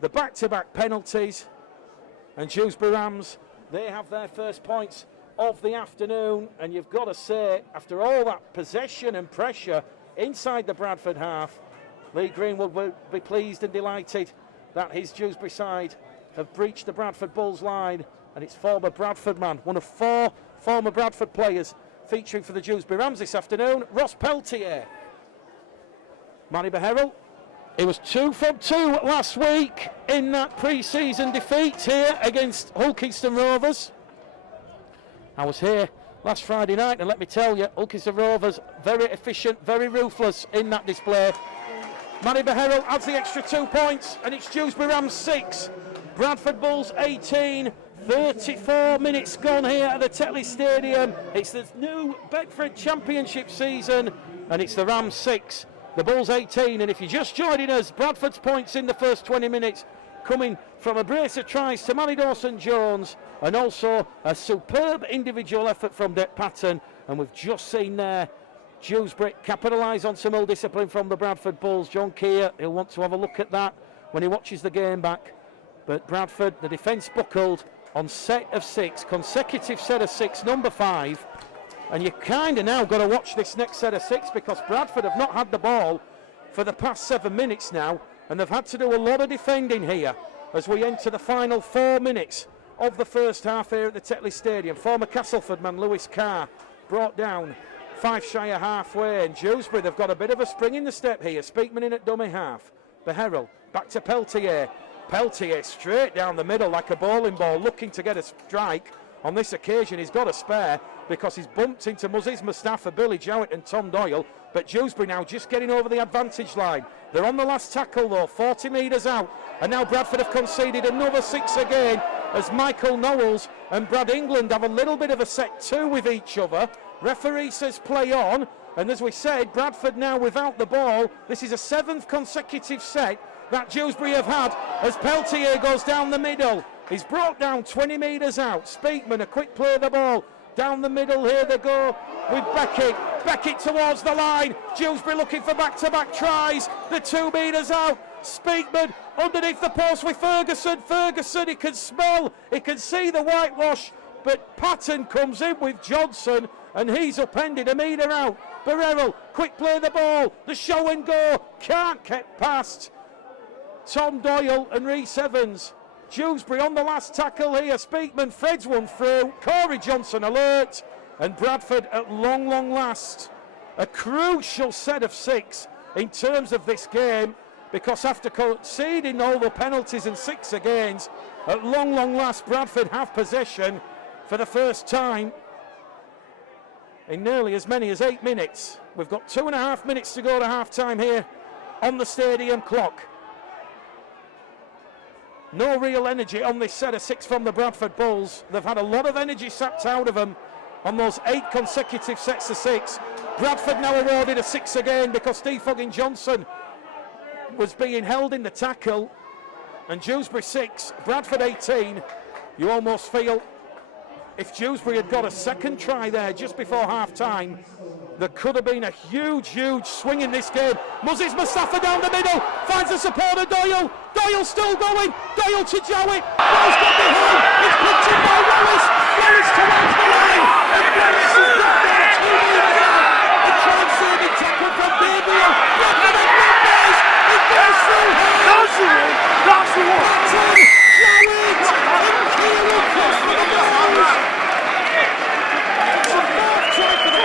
the back-to-back penalties, and Dewsbury Rams, they have their first points of the afternoon. And you've got to say, after all that possession and pressure inside the Bradford half, Lee Greenwood will be pleased and delighted that his Dewsbury side have breached the Bradford Bulls line, and it's former Bradford man, one of 4 former Bradford players featuring for the Dewsbury Rams this afternoon, Ross Peltier. Matty Beherrell It was 2 from 2 last week in that pre-season defeat here against Hulkington Rovers. I was here last Friday night, and let me tell you, Hulkington Rovers, very efficient, very ruthless in that display. Manny Beharrell adds the extra 2 points, and it's Dewsbury Rams 6, Bradford Bulls 18. 34 minutes gone here at the Tetley Stadium. It's the new Bedford Championship season, and it's the Rams 6, the Bulls 18. And if you're just joining us, Bradford's points in the first 20 minutes coming from a brace of tries to Manny Dawson-Jones, and also a superb individual effort from Dec Patton. And we've just seen there Dewsbury capitalise on some ill-discipline from the Bradford Bulls. John Keir, he'll want to have a look at that when he watches the game back. But Bradford, the defence buckled on set of 6, consecutive set of 6, number 5. And you kind of now got to watch this next set of 6, because Bradford have not had the ball for the past 7 minutes now, and they've had to do a lot of defending here as we enter the final 4 minutes of the first half here at the Tetley Stadium. Former Castleford man Lewis Carr brought down 5 shy of halfway, and Dewsbury, they've got a bit of a spring in the step here. Speakman in at dummy half. Beharrell back to Peltier. Peltier straight down the middle like a bowling ball, looking to get a strike. On this occasion he's got a spare because he's bumped into Muzziz Mustafa, Billy Jowett and Tom Doyle. But Dewsbury now just getting over the advantage line. They're on the last tackle though, 40 metres out. And now Bradford have conceded another 6 again as Michael Knowles and Brad England have a little bit of a set 2 with each other. Referee says play on. And as we said, Bradford now without the ball. This is a 7th consecutive set that Dewsbury have had as Peltier goes down the middle. He's brought down 20 metres out. Speakman, a quick play of the ball. Down the middle, here they go with Beckett. Beckett towards the line. Dewsbury looking for back-to-back tries. The 2 metres out. Speakman underneath the post with Ferguson. Ferguson, he can smell, he can see the whitewash. But Patton comes in with Johnson, and he's upended a metre out. Beharrell, quick play of the ball. The show and go. Can't get past Tom Doyle and Rhys Evans. Dewsbury on the last tackle here. Speakman threads one through. Corey Johnson alert. And Bradford at long, long last. A crucial set of 6 in terms of this game, because after conceding all the penalties and 6 against, at long, long last Bradford have possession for the first time in nearly as many as 8 minutes. We've got 2.5 minutes to go to half time here on the stadium clock. No real energy on this set of 6 from the Bradford Bulls. They've had a lot of energy sapped out of them on those 8 consecutive sets of 6. Bradford now awarded a 6 again because Steve Foggin-Johnson was being held in the tackle. And Dewsbury 6, Bradford 18. You almost feel if Dewsbury had got a second try there just before half time, there could have been a huge, huge swing in this game. Muzziz Mustafa down the middle, finds the support of Doyle. Doyle still going. Doyle to Jowett. Doyle's got behind. It's picked in by Wallace. Wallace towards the line. And Wallace is got there 2 metres out. A try-saving tackle from Gabriel. Bradford and numbers. It goes through here. That's the one. Patton, Jowett, and Keir across for the Bulls. It's a 4th try for the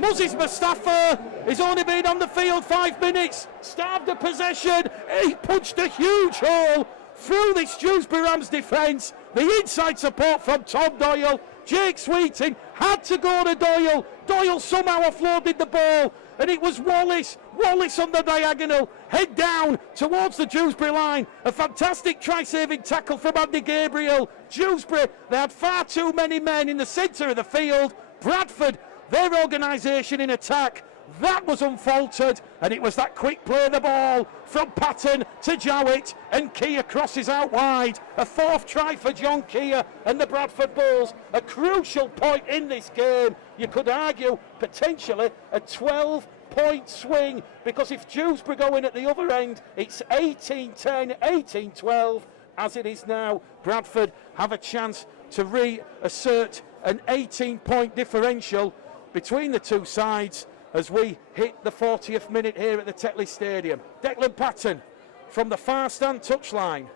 Muzziz Mustafa has only been on the field 5 minutes, starved of possession. He punched a huge hole through this Dewsbury Rams defence. The inside support from Tom Doyle. Jake Sweeting had to go to Doyle. Doyle somehow offloaded the ball, and it was Wallace. Wallace on the diagonal, head down towards the Dewsbury line. A fantastic try-saving tackle from Andy Gabriel. Dewsbury, they had far too many men in the centre of the field. Bradford, their organisation in attack, that was unfaltered, and it was that quick play of the ball from Patton to Jowett, and Keir crosses out wide. A 4th try for John Keir and the Bradford Bulls. A crucial point in this game. You could argue potentially a 12-point swing, because if Dewsbury go in at the other end, it's 18-10, 18-12. As it is now, Bradford have a chance to reassert an 18-point differential between the two sides as we hit the 40th minute here at the Tetley Stadium. Declan Patton from the far stand touchline,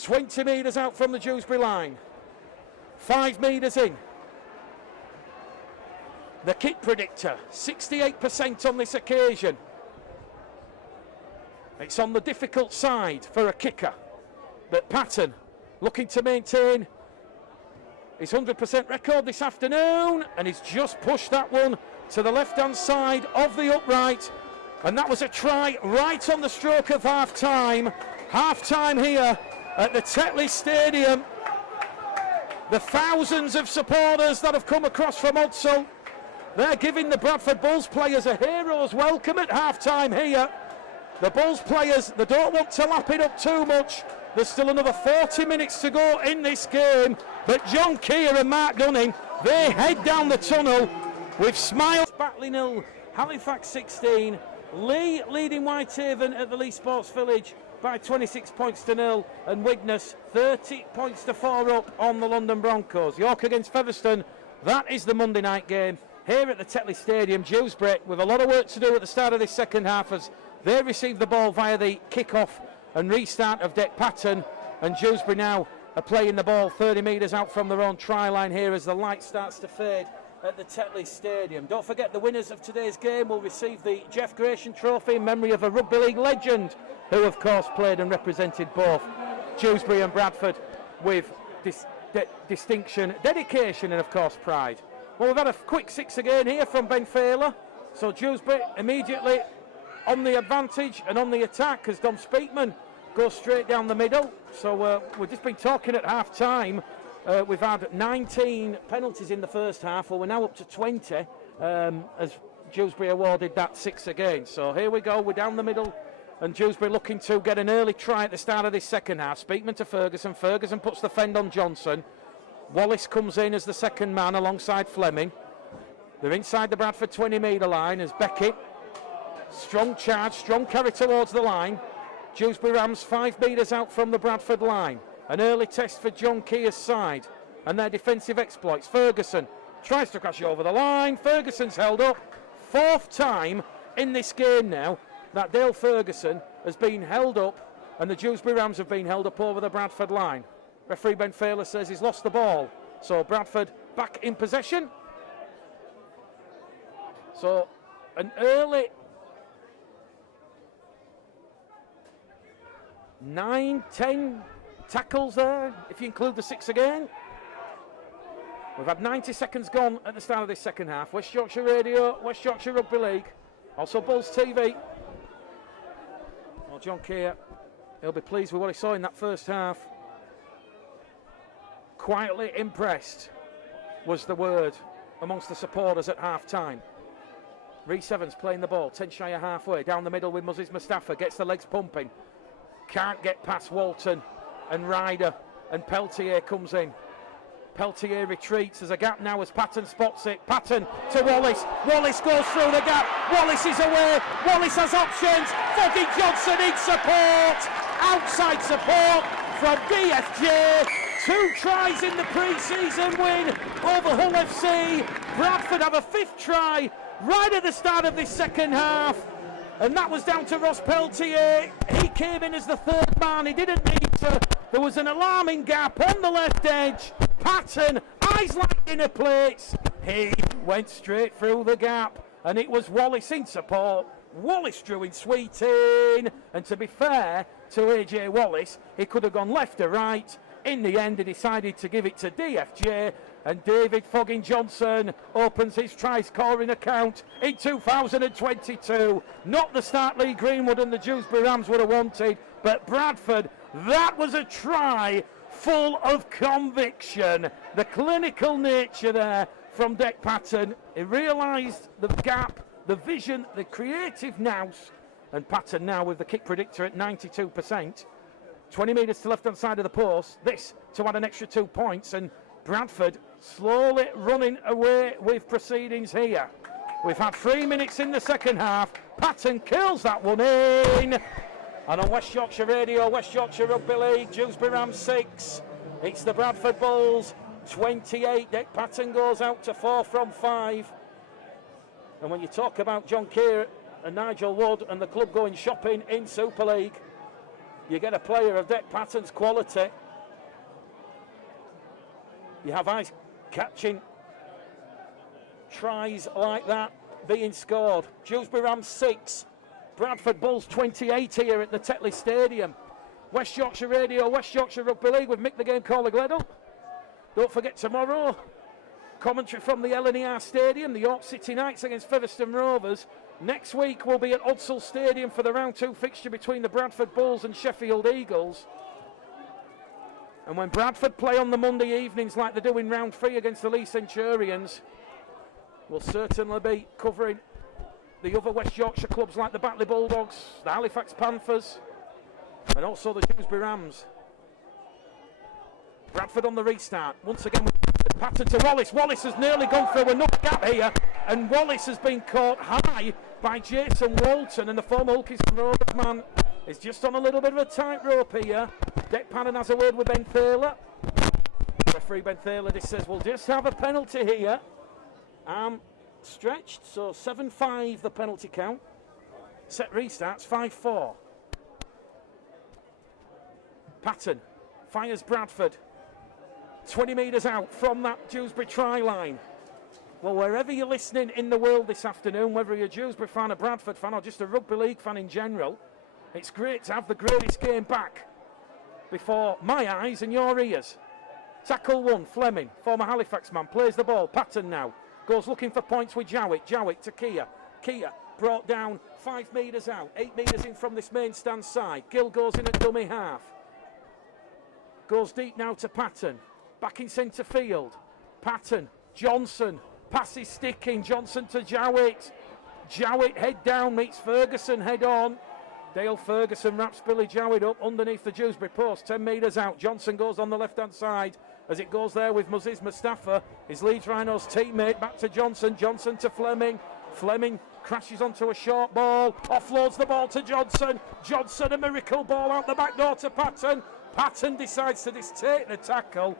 20 metres out from the Dewsbury line, 5 metres in. The kick predictor, 68% on this occasion. It's on the difficult side for a kicker. But Patton looking to maintain his 100% record this afternoon, and he's just pushed that one to the left-hand side of the upright. And that was a try right on the stroke of half-time. Half-time here at the Tetley Stadium. The thousands of supporters that have come across from Odsal, they're giving the Bradford Bulls players a hero's welcome at half-time here. The Bulls players, they don't want to lap it up too much. There's still another 40 minutes to go in this game. But John Keir and Mark Gunning, they head down the tunnel with smiles. Batley 0, Halifax 16. Lee leading Whitehaven at the Lee Sports Village by 26 points to 0. And Widnes 30 points to 4 up on the London Broncos. York against Featherstone, that is the Monday night game. Here at the Tetley Stadium, Dewsbury with a lot of work to do at the start of this second half as they receive the ball via the kick-off and restart of Dick Patton, and Dewsbury now are playing the ball 30 metres out from their own try line here as the light starts to fade at the Tetley Stadium. Don't forget the winners of today's game will receive the Jeff Gratian Trophy in memory of a rugby league legend who of course played and represented both Dewsbury and Bradford with distinction, dedication and of course pride. Well, we've had a quick six again here from Ben Failer, so Dewsbury immediately on the advantage and on the attack as Dom Speakman goes straight down the middle. So we've just been talking at half time. We've had 19 penalties in the first half. Well, we're now up to 20 as Dewsbury awarded that 6 again. So here we go, we're down the middle and Dewsbury looking to get an early try at the start of this second half. Speakman to Ferguson. Ferguson puts the fend on Johnson. Wallace comes in as the second man alongside Fleming. They're inside the Bradford 20-metre line as Beckett. Strong charge, strong carry towards the line. Dewsbury Rams 5 metres out from the Bradford line. An early test for John Keir's side and their defensive exploits. Ferguson tries to crash over the line. Ferguson's held up. 4th time in this game now that Dale Ferguson has been held up and the Dewsbury Rams have been held up over the Bradford line. Referee Ben Failer says he's lost the ball. So Bradford back in possession. So an early 9-10 tackles there, if you include the 6 again. We've had 90 seconds gone at the start of this second half. West Yorkshire Radio, West Yorkshire Rugby League, also Bulls TV. Well, John Keir, he'll be pleased with what he saw in that first half. Quietly impressed was the word amongst the supporters at half-time. Reece Evans playing the ball, 10 shy of halfway, down the middle with Moses Mustafa, gets the legs pumping. Can't get past Walton and Ryder, and Peltier comes in. Peltier retreats. There's a gap now as Patton spots it. Patton to Wallace. Wallace goes through the gap. Wallace is away. Wallace has options. Foggy Johnson in support. Outside support from DFJ. 2 tries in the pre-season win over Hull FC. Bradford have a 5th try right at the start of this second half. And that was down to Ross Peltier. He came in as the 3rd man. He didn't need to. There was an alarming gap on the left edge. Patton, eyes like dinner plates. He went straight through the gap. And it was Wallace in support. Wallace drew in Sweeting. And to be fair to AJ Wallace, he could have gone left or right. In the end, he decided to give it to DFJ. And David Fogging Johnson opens his try-scoring account in 2022. Not the start Lee Greenwood and the Dewsbury Rams would have wanted, but Bradford, that was a try full of conviction. The clinical nature there from Dick Patton. He realised the gap, the vision, the creative nous. And Patton now with the kick predictor at 92%. 20 metres to left-hand side of the post. This to add an extra 2 points. And Bradford slowly running away with proceedings here. We've had 3 minutes in the second half. Patton kills that one in. And on West Yorkshire Radio, West Yorkshire Rugby League, Dewsbury Rams 6. It's the Bradford Bulls 28. Dick Patton goes out to 4 from 5. And when you talk about John Keir and Nigel Wood and the club going shopping in Super League, you get a player of Dick Patton's quality. You have eyes catching tries like that being scored. Dewsbury Rams 6, Bradford Bulls 28 here at the Tetley Stadium. West Yorkshire Radio, West Yorkshire Rugby League with Mick the Game Caller Gleddle. Don't forget tomorrow, commentary from the LNER Stadium, the York City Knights against Featherstone Rovers. Next week we'll be at Odsall Stadium for the round 2 fixture between the Bradford Bulls and Sheffield Eagles. And when Bradford play on the Monday evenings like they do in round 3 against the Lee Centurions, we'll certainly be covering the other West Yorkshire clubs like the Batley Bulldogs, the Halifax Panthers, and also the Dewsbury Rams. Bradford on the restart. Once again, pattern to Wallace. Wallace has nearly gone through another gap here, and Wallace has been caught high by Jason Walton, and the former Hulkiston Rovers man is just on a little bit of a tightrope here. Deck Pannon has a word with Ben Thaler. Referee Ben Thaler just says, we'll just have a penalty here. Stretched, so 7-5 the penalty count. Set restarts, 5-4. Patton fires Bradford 20 metres out from that Dewsbury try line. Well, wherever you're listening in the world this afternoon, whether you're a Dewsbury fan, a Bradford fan, or just a rugby league fan in general, it's great to have the greatest game back before my eyes and your ears. Tackle 1, Fleming, former Halifax man, plays the ball. Patton now goes looking for points with Jowett. Jowett to Kia. Kia brought down 5 metres out, 8 metres in from this main stand side. Gill goes in at dummy half. Goes deep now to Patton. Back in centre field. Patton, Johnson, passes sticking. Johnson to Jowett. Jowett head down, meets Ferguson head on. Dale Ferguson wraps Billy Jowett up underneath the Dewsbury post, 10 metres out. Johnson goes on the left-hand side as it goes there with Muziz Mustafa, his Leeds Rhinos teammate. Back to Johnson, Johnson to Fleming. Fleming crashes onto a short ball, offloads the ball to Johnson. Johnson, a miracle ball out the back door to Patton. Patton decides to just take the tackle,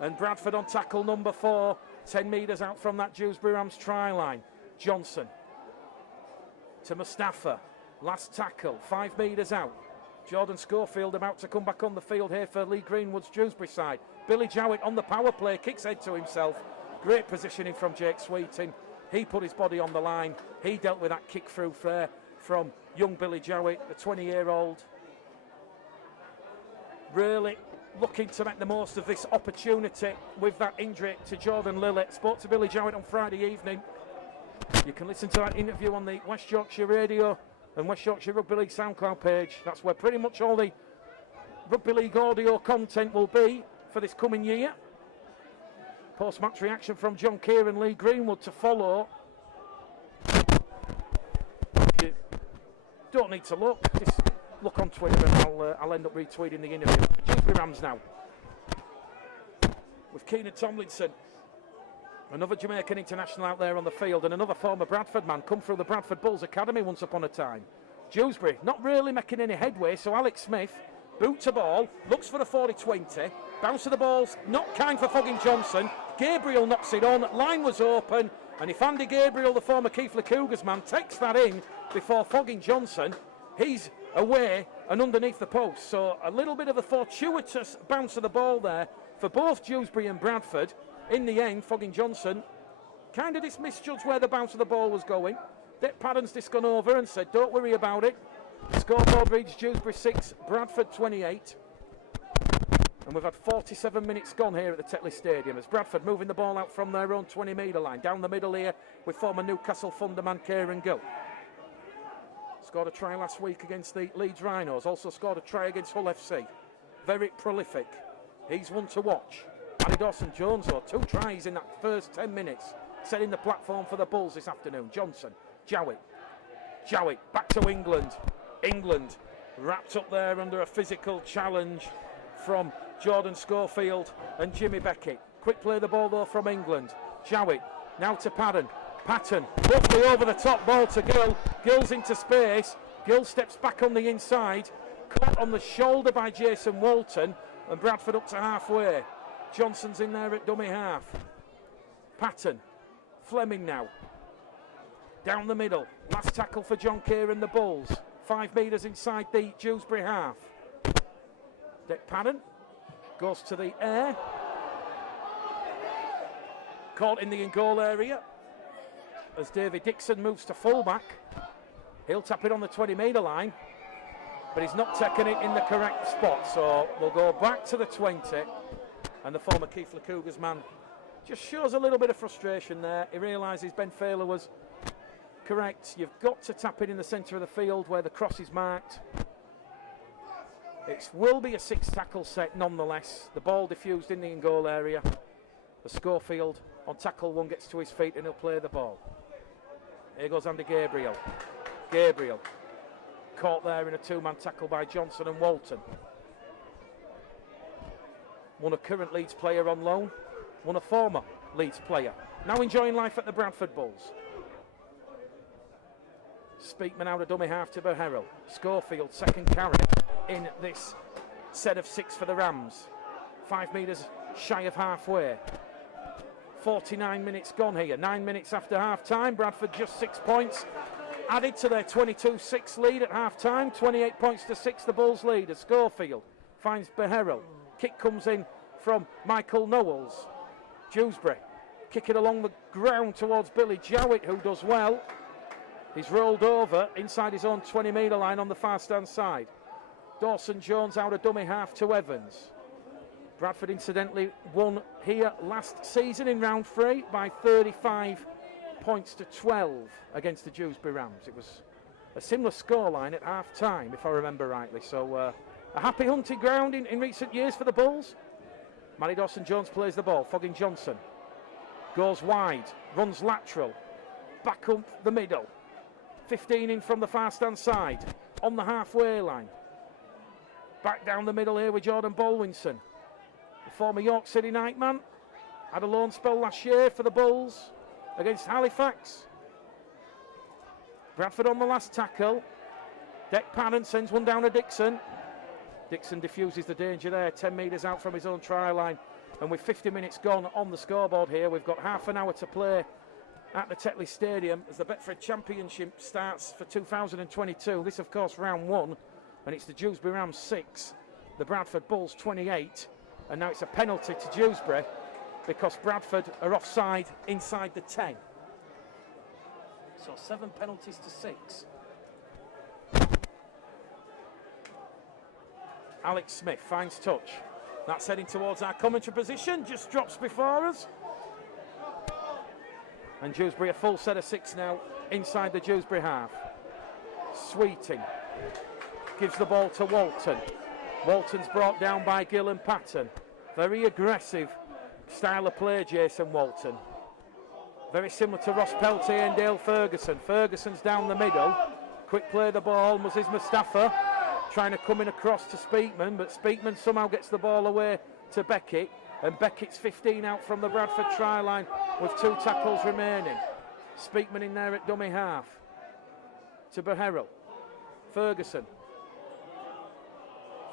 and Bradford on tackle number 4, 10 metres out from that Dewsbury Rams try line. Johnson to Mustafa. Last tackle, 5 metres out. Jordan Schofield about to come back on the field here for Lee Greenwood's Dewsbury side. Billy Jowett on the power play, kicks head to himself. Great positioning from Jake Sweeting. He put his body on the line. He dealt with that kick through there from young Billy Jowett, the 20-year-old. Really looking to make the most of this opportunity with that injury to Jordan Lillett. Spoke to Billy Jowett on Friday evening. You can listen to that interview on the West Yorkshire Radio and West Yorkshire Rugby League SoundCloud page. That's where pretty much all the Rugby League audio content will be for this coming year. Post-match reaction from John Keir and Lee Greenwood to follow. You don't need to look, just look on Twitter and I'll end up retweeting the interview. Dewsbury Rams now with Keenan Tomlinson, another Jamaican international out there on the field, and another former Bradford man, come through the Bradford Bulls Academy once upon a time. Dewsbury not really making any headway, so Alex Smith, boot to ball, looks for the 40-20, bounce of the ball's not kind for Fogging Johnson. Gabriel knocks it on, line was open, and if Andy Gabriel, the former Keighley Cougars man, takes that in before Fogging Johnson, he's away and underneath the post. So a little bit of a fortuitous bounce of the ball there for both Dewsbury and Bradford. In the end, Fogging Johnson kind of misjudged where the bounce of the ball was going. Dick Paddon's just gone over and said, don't worry about it. Scoreboard reads Dewsbury 6, Bradford 28. And we've had 47 minutes gone here at the Tetley Stadium as Bradford moving the ball out from their own 20-metre line. Down the middle here with former Newcastle Thunderman Kieran Gill. Scored a try last week against the Leeds Rhinos. Also scored a try against Hull FC. Very prolific. He's one to watch. Andy Dawson-Jones, though, 2 tries in that first 10 minutes. Setting the platform for the Bulls this afternoon. Johnson, Jowett. Jowett back to England. England wrapped up there under a physical challenge from Jordan Schofield and Jimmy Beckett. Quick play the ball though from England. Jowett now to Patton. Patton, roughly over the top ball to Gill. Gill's into space. Gill steps back on the inside. Caught on the shoulder by Jason Walton. And Bradford up to halfway. Johnson's in there at dummy half. Patton. Fleming now. Down the middle. Last tackle for John Keir and the Bulls. 5 metres inside the Dewsbury half. Dick Padden goes to the air. Caught in the in-goal area. as David Dixon moves to fullback. He'll tap it on the 20-metre line, but he's not taking it in the correct spot, so we'll go back to the 20, and the former Keith LeCougar's man just shows a little bit of frustration there. He realises Ben Failer was correct. You've got to tap it in the centre of the field where the cross is marked. It will be a 6-tackle set nonetheless. The ball diffused in the in-goal area. The Schofield on tackle 1 gets to his feet and he'll play the ball. Here goes Andy Gabriel. Gabriel caught there in a 2-man tackle by Johnson and Walton. One a current Leeds player on loan, one a former Leeds player. Now enjoying life at the Bradford Bulls. Speakman out of dummy half to Berherel. Schofield second carry in this set of 6 for the Rams. 5 metres shy of halfway. 49 minutes gone here. 9 minutes after half time. Bradford just 6 points added to their 22-6 lead at half time. 28 points to 6 the Bulls lead as Schofield finds Berherel. Kick comes in from Michael Knowles. Dewsbury kick it along the ground towards Billy Jowett, who does well. He's rolled over inside his own 20-metre line on the far stand side. Dawson Jones out of dummy half to Evans. Bradford incidentally won here last season in round 3 by 35 points to 12 against the Dewsbury Rams. It was a similar scoreline at half time, if I remember rightly. So a happy hunting ground in recent years for the Bulls. Manny Dawson Jones plays the ball. Fogging Johnson goes wide, runs lateral, back up the middle. 15 in from the far stand side, on the halfway line. Back down the middle here with Jordan Bolwinson. The former York City Nightman. Had a loan spell last year for the Bulls against Halifax. Bradford on the last tackle. Deck Padden sends one down to Dixon. Dixon diffuses the danger there, 10 metres out from his own try line. And with 50 minutes gone on the scoreboard here, we've got half an hour to play at the Tetley Stadium as the Betfred Championship starts for 2022. This, of course, round 1, and it's the Dewsbury Rams 6, the Bradford Bulls 28, and now it's a penalty to Dewsbury because Bradford are offside inside the 10. So 7 penalties to 6. Alex Smith finds touch. That's heading towards our commentary position, just drops before us. And Dewsbury a full set of 6 now inside the Dewsbury half. Sweeting gives the ball to Walton. Walton's brought down by Gill and Patton. Very aggressive style of play, Jason Walton. Very similar to Ross Peltier and Dale Ferguson. Ferguson's down the middle. Quick play the ball. Moses Mustafa trying to come in across to Speakman, but Speakman somehow gets the ball away to Beckett. And Beckett's 15 out from the Bradford try line with 2 tackles remaining. Speakman in there at dummy half. To Berherel. Ferguson.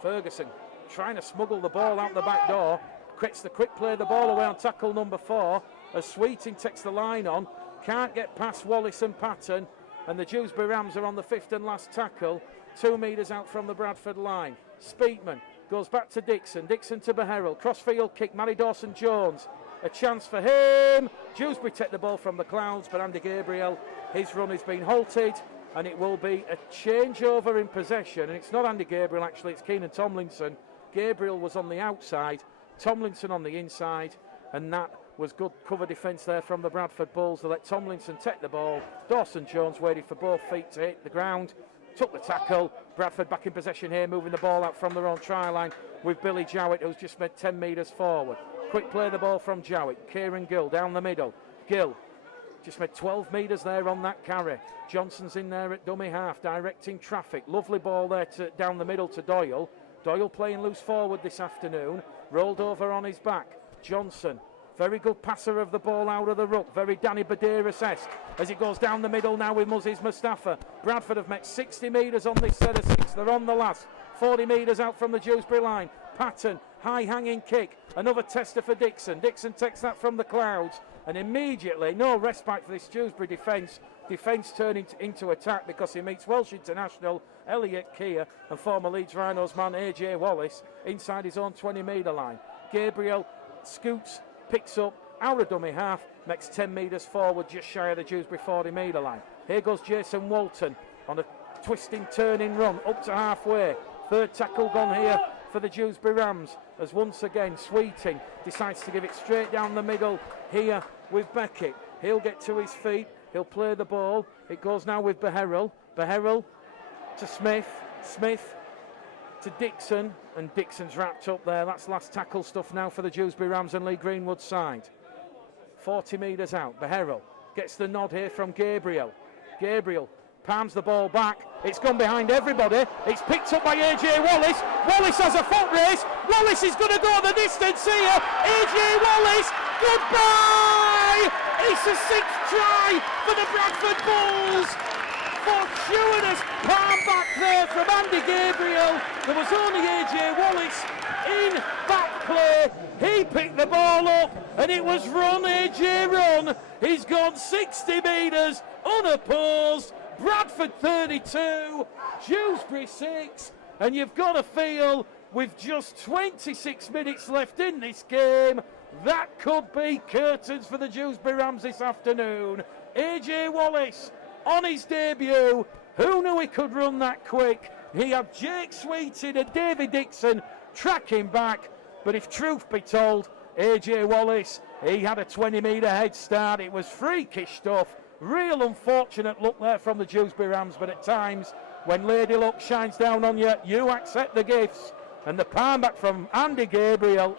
Ferguson trying to smuggle the ball out the back door. Gets the quick play the ball away on tackle number 4. As Sweeting takes the line on. Can't get past Wallace and Patton. And the Dewsbury Rams are on the 5th and last tackle. 2 metres out from the Bradford line. Speakman goes back to Dixon. Dixon to Berherel. Crossfield kick. Manny Dawson Jones. A chance for him. Dewsbury take the ball from the clouds, but Andy Gabriel, his run has been halted, and it will be a changeover in possession. And it's not Andy Gabriel, actually, it's Keenan Tomlinson. Gabriel was on the outside, Tomlinson on the inside, and that was good cover defence there from the Bradford Bulls. They let Tomlinson take the ball. Dawson Jones waited for both feet to hit the ground. Took the tackle. Bradford back in possession here, moving the ball out from their own try line with Billy Jowett, who's just made 10 metres forward. Quick play the ball from Jowett. Kieran Gill down the middle. Gill just made 12 metres there on that carry. Johnson's in there at dummy half, directing traffic. Lovely ball there down the middle to Doyle. Doyle playing loose forward this afternoon. Rolled over on his back. Johnson. Very good passer of the ball out of the ruck. Very Danny Badeiros-esque as it goes down the middle now with Moses Mustafa. Bradford have met 60 metres on this set of 6. They're on the last. 40 metres out from the Dewsbury line. Patton, high hanging kick. Another tester for Dixon. Dixon takes that from the clouds. And immediately, no respite for this Dewsbury defence. Defence turning into attack because he meets Welsh international Elliot Keir and former Leeds Rhinos man AJ Wallace inside his own 20 metre line. Gabriel scoots, picks up out of dummy half, makes 10 metres forward, just shy of the Dewsbury 40-metre line. Here goes Jason Walton on a twisting, turning run up to halfway. Third tackle gone here for the Dewsbury Rams, as once again Sweeting decides to give it straight down the middle here with Beckett. He'll get to his feet, he'll play the ball. It goes now with Beherrell. Beherrell to Smith. Smith to Dixon, and Dixon's wrapped up there. That's last tackle stuff now for the Dewsbury Rams and Lee Greenwood side. 40 metres out. Beherrell gets the nod here from Gabriel. Gabriel palms the ball back. It's gone behind everybody. It's picked up by AJ Wallace. Wallace has a foot race. Wallace is going to go the distance here. AJ Wallace, goodbye! It's a sixth try for the Bradford Bulls. Fortuitous palm back there from Andy Gabriel. There was only AJ Wallace in back play. He picked the ball up and it was run, AJ run. He's gone 60 metres unopposed. Bradford 32, Dewsbury 6, and you've got to feel with just 26 minutes left in this game, that could be curtains for the Dewsbury Rams this afternoon. AJ Wallace on his debut. Who knew he could run that quick? He had Jake Sweeting and David Dixon tracking back, but if truth be told, AJ Wallace, he had a 20-metre head start. It was freakish stuff. Real unfortunate look there from the Dewsbury Rams, but at times when Lady Luck shines down on you, you accept the gifts. And the palm back from Andy Gabriel.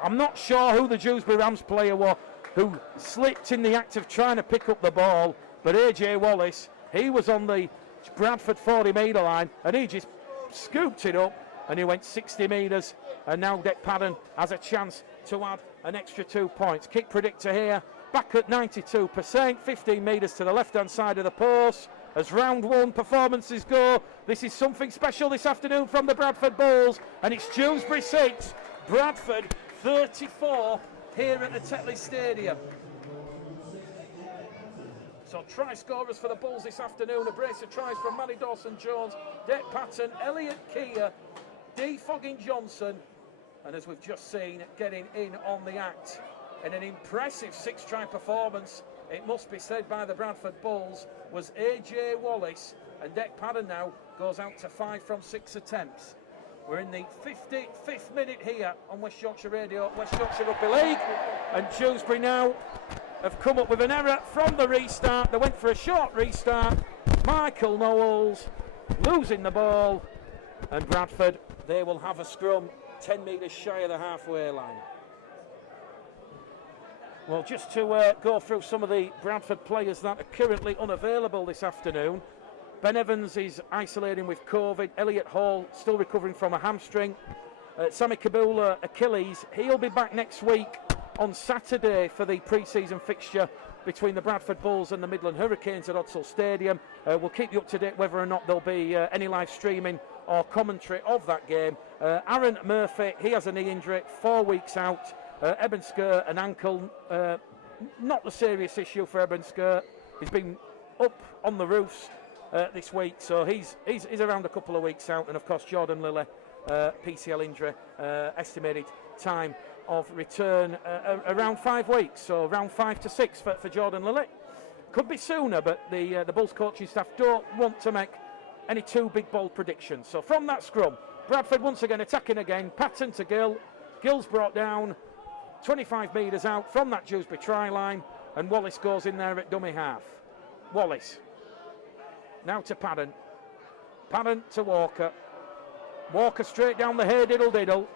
I'm not sure who the Dewsbury Rams player was who slipped in the act of trying to pick up the ball, but AJ Wallace, he was on the Bradford 40-metre line and he just scooped it up and he went 60 metres, and now Dec Padden has a chance to add an extra 2 points. Kick predictor here, back at 92%, 15 metres to the left-hand side of the post. As round one performances go, this is something special this afternoon from the Bradford Bulls, and it's Dewsbury 6, Bradford 34 here at the Tetley Stadium. So try scorers for the Bulls this afternoon, a brace of tries from Manny Dawson-Jones, Dec Patton, Elliot Keir, D. Foggin-Johnson, and as we've just seen, getting in on the act in an impressive six-try performance, it must be said, by the Bradford Bulls, was AJ Wallace, and Dec Padden now goes out to 5 from 6 attempts. We're in the 55th minute here on West Yorkshire Radio, West Yorkshire Rugby League, and Dewsbury now have come up with an error from the restart. They went for a short restart. Michael Knowles losing the ball, and Bradford, they will have a scrum 10 metres shy of the halfway line. Well, just to go through some of the Bradford players that are currently unavailable this afternoon. Ben Evans is isolating with COVID. Elliot Hall still recovering from a hamstring. Sammy Kabula, Achilles. He'll be back next week on Saturday for the pre-season fixture between the Bradford Bulls and the Midland Hurricanes at Odsal Stadium. We'll keep you up to date whether or not there'll be any live streaming or commentary of that game. Aaron Murphy, he has a knee injury, 4 weeks out. Eben Skirt, an ankle, not the serious issue for Eben Skirt. He's been up on the roofs this week, so he's around a couple of weeks out. And of course Jordan Lilly, PCL injury, estimated time of return around 5 weeks, so around 5 to 6 for Jordan Lilly. Could be sooner, but the Bulls coaching staff don't want to make any too big bold predictions. So from that scrum, Bradford once again attacking again, Patton to Gill. Gill's brought down 25 metres out from that Dewsbury try line, and Wallace goes in there at dummy half. Wallace now to Padden. Padden to Walker. Walker straight down the hay diddle diddle,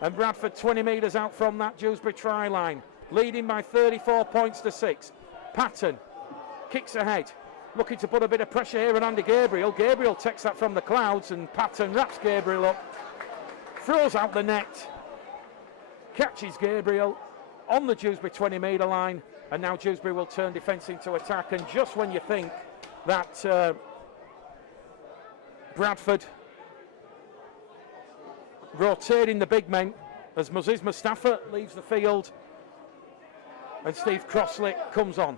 and Bradford 20 metres out from that Dewsbury try line, leading by 34 points to 6. Patton kicks ahead, looking to put a bit of pressure here on Andy Gabriel. Gabriel takes that from the clouds, and Patton wraps Gabriel up, throws out the net, catches Gabriel on the Dewsbury 20 metre line, and now Dewsbury will turn defence into attack. And just when you think that Bradford rotating the big men as Moses Mustafa leaves the field and Steve Crossley comes on.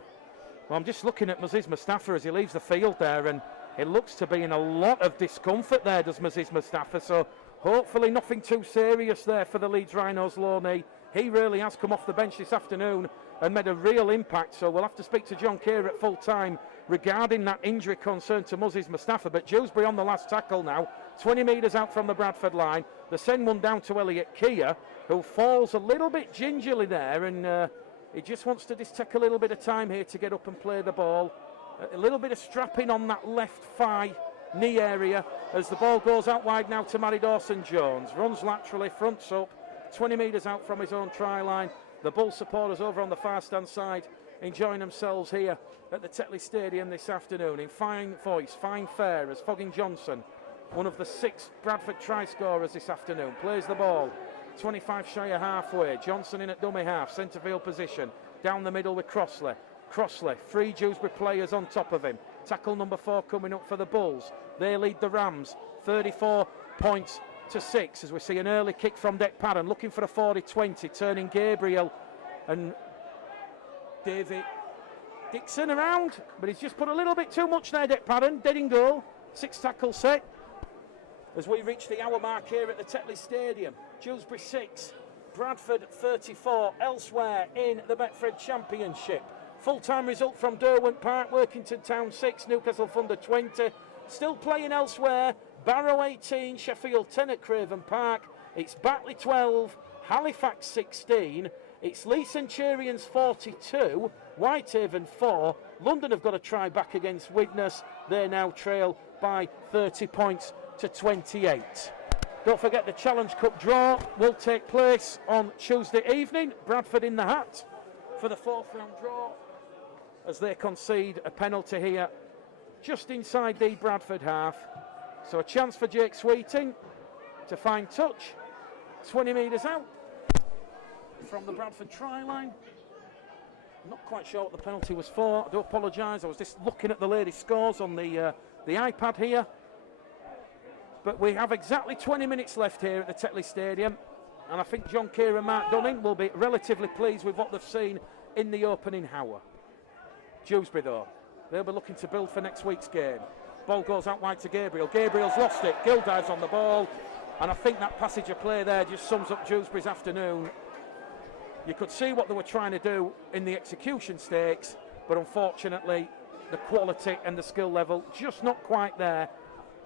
Well, I'm just looking at Moses Mustafa as he leaves the field there, and it looks to be in a lot of discomfort there, does Moses Mustafa. So hopefully nothing too serious there for the Leeds Rhinos low knee. He really has come off the bench this afternoon and made a real impact. So we'll have to speak to John Keir at full time regarding that injury concern to Moses Mustafa. But Dewsbury on the last tackle now, 20 metres out from the Bradford line. They send one down to Elliot Keir, who falls a little bit gingerly there, and he just wants to just take a little bit of time here to get up and play the ball. A little bit of strapping on that left thigh knee area as the ball goes out wide now to Matty Dawson-Jones. Runs laterally, fronts up, 20 metres out from his own try line. The Bull supporters over on the far stand side enjoying themselves here at the Tetley Stadium this afternoon in fine voice, fine fare, as Fogging Johnson, one of the 6 Bradford try scorers this afternoon, plays the ball 25 shy of halfway. Johnson in at dummy half, centre field position, down the middle with Crossley. Crossley, 3 Dewsbury players on top of him. Tackle number 4 coming up for the Bulls. They lead the Rams 34 points to 6 as we see an early kick from Dec Padden, looking for a 40-20, turning Gabriel and David Dixon around, but he's just put a little bit too much there, Dec Padden. Dead in goal, 6 tackle set as we reach the hour mark here at the Tetley Stadium. Dewsbury 6, Bradford 34 elsewhere in the Betfred Championship. Full-time result from Derwent Park, Workington Town 6, Newcastle Thunder 20. Still playing elsewhere, Barrow 18, Sheffield 10 at Craven Park. It's Batley 12, Halifax 16. It's Lee Centurions 42, Whitehaven 4. London have got a try back against Widnes. They now trail by 30 points to 28. Don't forget the Challenge Cup draw will take place on Tuesday evening. Bradford in the hat for the 4th round draw as they concede a penalty here just inside the Bradford half. So a chance for Jake Sweeting to find touch, 20 metres out from the Bradford try line. I'm not quite sure what the penalty was for. I do apologise. I was just looking at the latest scores on the iPad here. But we have exactly 20 minutes left here at the Tetley Stadium, and I think John Keir and Mark Dunning will be relatively pleased with what they've seen in the opening hour. Dewsbury, though, they'll be looking to build for next week's game. Ball goes out wide to Gabriel. Gabriel's lost it. Gill dives on the ball, and I think that passage of play there just sums up Dewsbury's afternoon. You could see what they were trying to do in the execution stakes, but unfortunately, the quality and the skill level just not quite there.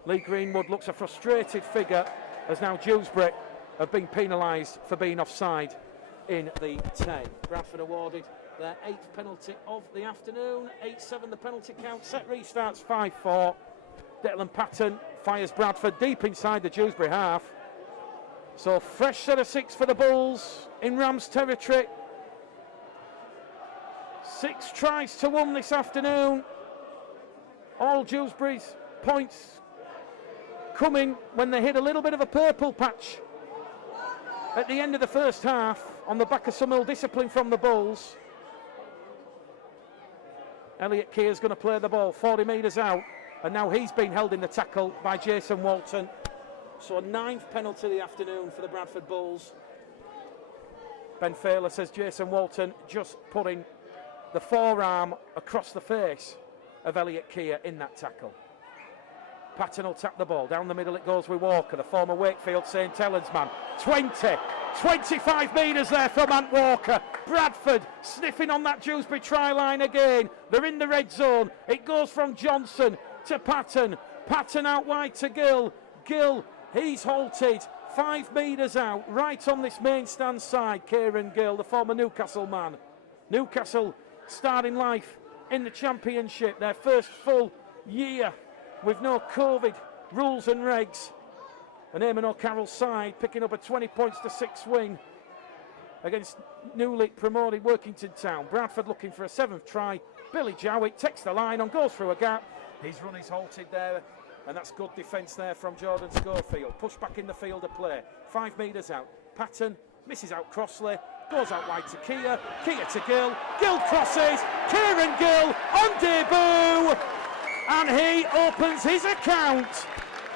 Lee Greenwood looks a frustrated figure as now Dewsbury have been penalised for being offside in the 10. Bradford awarded their 8th penalty of the afternoon. 8-7 the penalty count. Set restarts 5-4. Declan Patton fires Bradford deep inside the Dewsbury half. So fresh set of 6 for the Bulls in Rams territory. 6 tries to 1 this afternoon. All Dewsbury's points coming when they hit a little bit of a purple patch at the end of the first half on the back of some ill discipline from the Bulls. Elliot Keir's going to play the ball 40 metres out, and now he's been held in the tackle by Jason Walton. So a 9th penalty of the afternoon for the Bradford Bulls. Ben Failer says Jason Walton just putting the forearm across the face of Elliot Keir in that tackle. Patton will tap the ball. Down the middle it goes with Walker, the former Wakefield St Helens man. 25 metres there from Ant Walker. Bradford sniffing on that Dewsbury try line again. They're in the red zone. It goes from Johnson to Patton. Patton out wide to Gill. Gill, he's halted 5 metres out, right on this main stand side. Kieran Gill, the former Newcastle man. Newcastle starting life in the Championship, their first full year with no COVID rules and regs. And Eamon O'Carroll's side picking up a 20 points to 6 win against newly promoted Workington Town. Bradford looking for a 7th try. Billy Jowett takes the line on, goes through a gap. His run is halted there, and that's good defence there from Jordan Schofield. Push back in the field of play. 5 metres out. Patton misses out Crossley. Goes out wide to Keir. Keir to Gill. Gill crosses. Kieran Gill on debut. And he opens his account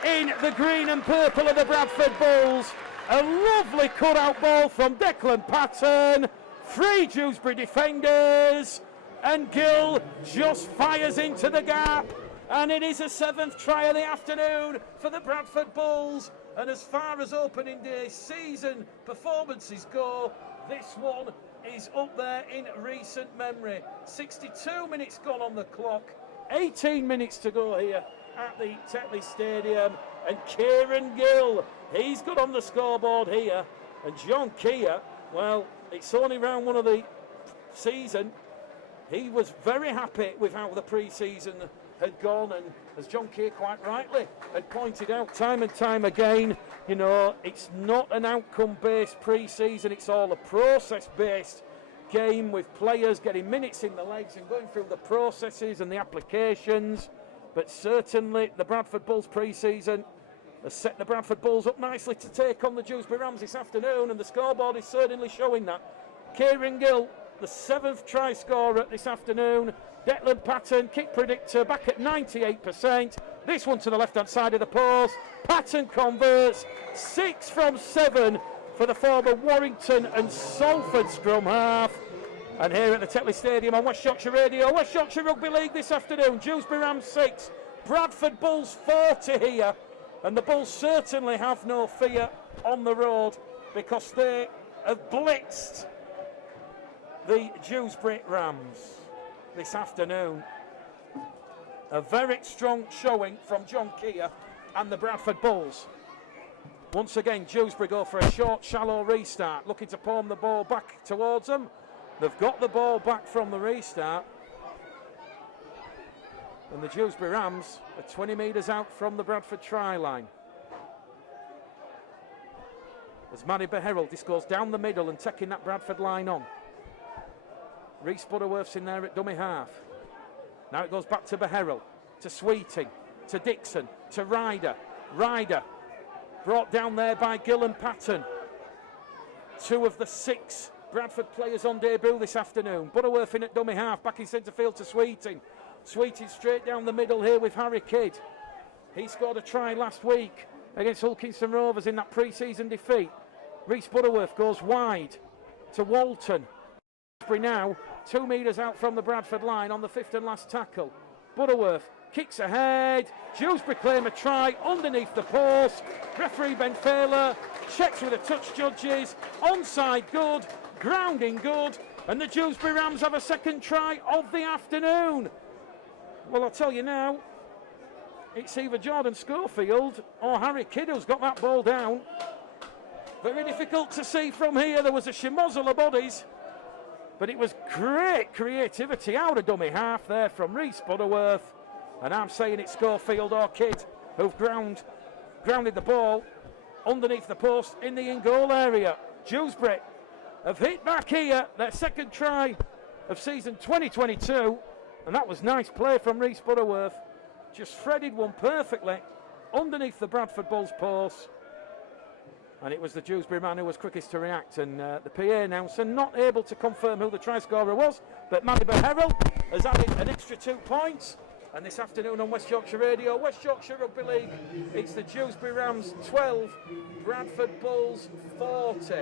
in the green and purple of the Bradford Bulls. A lovely cut-out ball from Declan Patton. 3 Dewsbury defenders. And Gill just fires into the gap. And it is a 7th try of the afternoon for the Bradford Bulls. And as far as opening day season performances go, This one is up there in recent memory. 62 minutes gone on the clock. 18 minutes to go here at the Tetley Stadium. And Kieran Gill, he's got on the scoreboard here. And John Keir, well, it's only round one of the season. He was very happy with how the pre-season had gone, and as John Keir quite rightly had pointed out time and time again, you know, it's not an outcome-based pre-season, it's all a process-based game with players getting minutes in the legs and going through the processes and the applications. But certainly the Bradford Bulls pre-season has set the Bradford Bulls up nicely to take on the Dewsbury Rams this afternoon, and the scoreboard is certainly showing that. Kieran Gill, the 7th try scorer this afternoon. Declan Patton, kick predictor, back at 98%. This one to the left-hand side of the post. Patton converts, 6 from 7 for the former Warrington and Salford scrum half. And here at the Tetley Stadium on West Yorkshire Radio, West Yorkshire Rugby League this afternoon. Dewsbury Rams 6, Bradford Bulls 40 here. And the Bulls certainly have no fear on the road because they have blitzed the Dewsbury Rams this afternoon. A very strong showing from John Keir and the Bradford Bulls. Once again, Dewsbury go for a short, shallow restart, looking to palm the ball back towards them. They've got the ball back from the restart. And the Dewsbury Rams are 20 metres out from the Bradford try line. As Manny Beherald, this goes down the middle and taking that Bradford line on. Rhys Butterworth's in there at dummy half. Now it goes back to Beherald, to Sweeting, to Dixon, to Ryder. Ryder brought down there by Gill and Patton. 2 of the 6 Bradford players on debut this afternoon. Butterworth in at dummy half, back in centre field to Sweeting. Sweeting straight down the middle here with Harry Kidd. He scored a try last week against Hulkinson Rovers in that pre-season defeat. Rhys Butterworth goes wide to Walton. Now 2 metres out from the Bradford line on the 5th and last tackle. Butterworth kicks ahead. Dewsbury claim a try underneath the post. Referee Ben Failer checks with the touch judges. Onside good, grounding good, and the Dewsbury Rams have a second try of the afternoon. Well, I'll tell you now, it's either Jordan Schofield or Harry Kidd who's got that ball down. Very difficult to see from here. There was a schmozzle of bodies, but it was great creativity out of dummy half there from Rhys Butterworth. And I'm saying it's Schofield or Kidd who've grounded the ball underneath the post in the in-goal area. Dewsbury have hit back here, their second try of season 2022. And that was nice play from Rhys Butterworth. Just threaded one perfectly underneath the Bradford Bulls post. And it was the Dewsbury man who was quickest to react. And the PA announcer not able to confirm who the try scorer was. But Manny Beherald has added an extra 2 points. And this afternoon on West Yorkshire Radio, West Yorkshire Rugby League, it's the Dewsbury Rams 12, Bradford Bulls 40.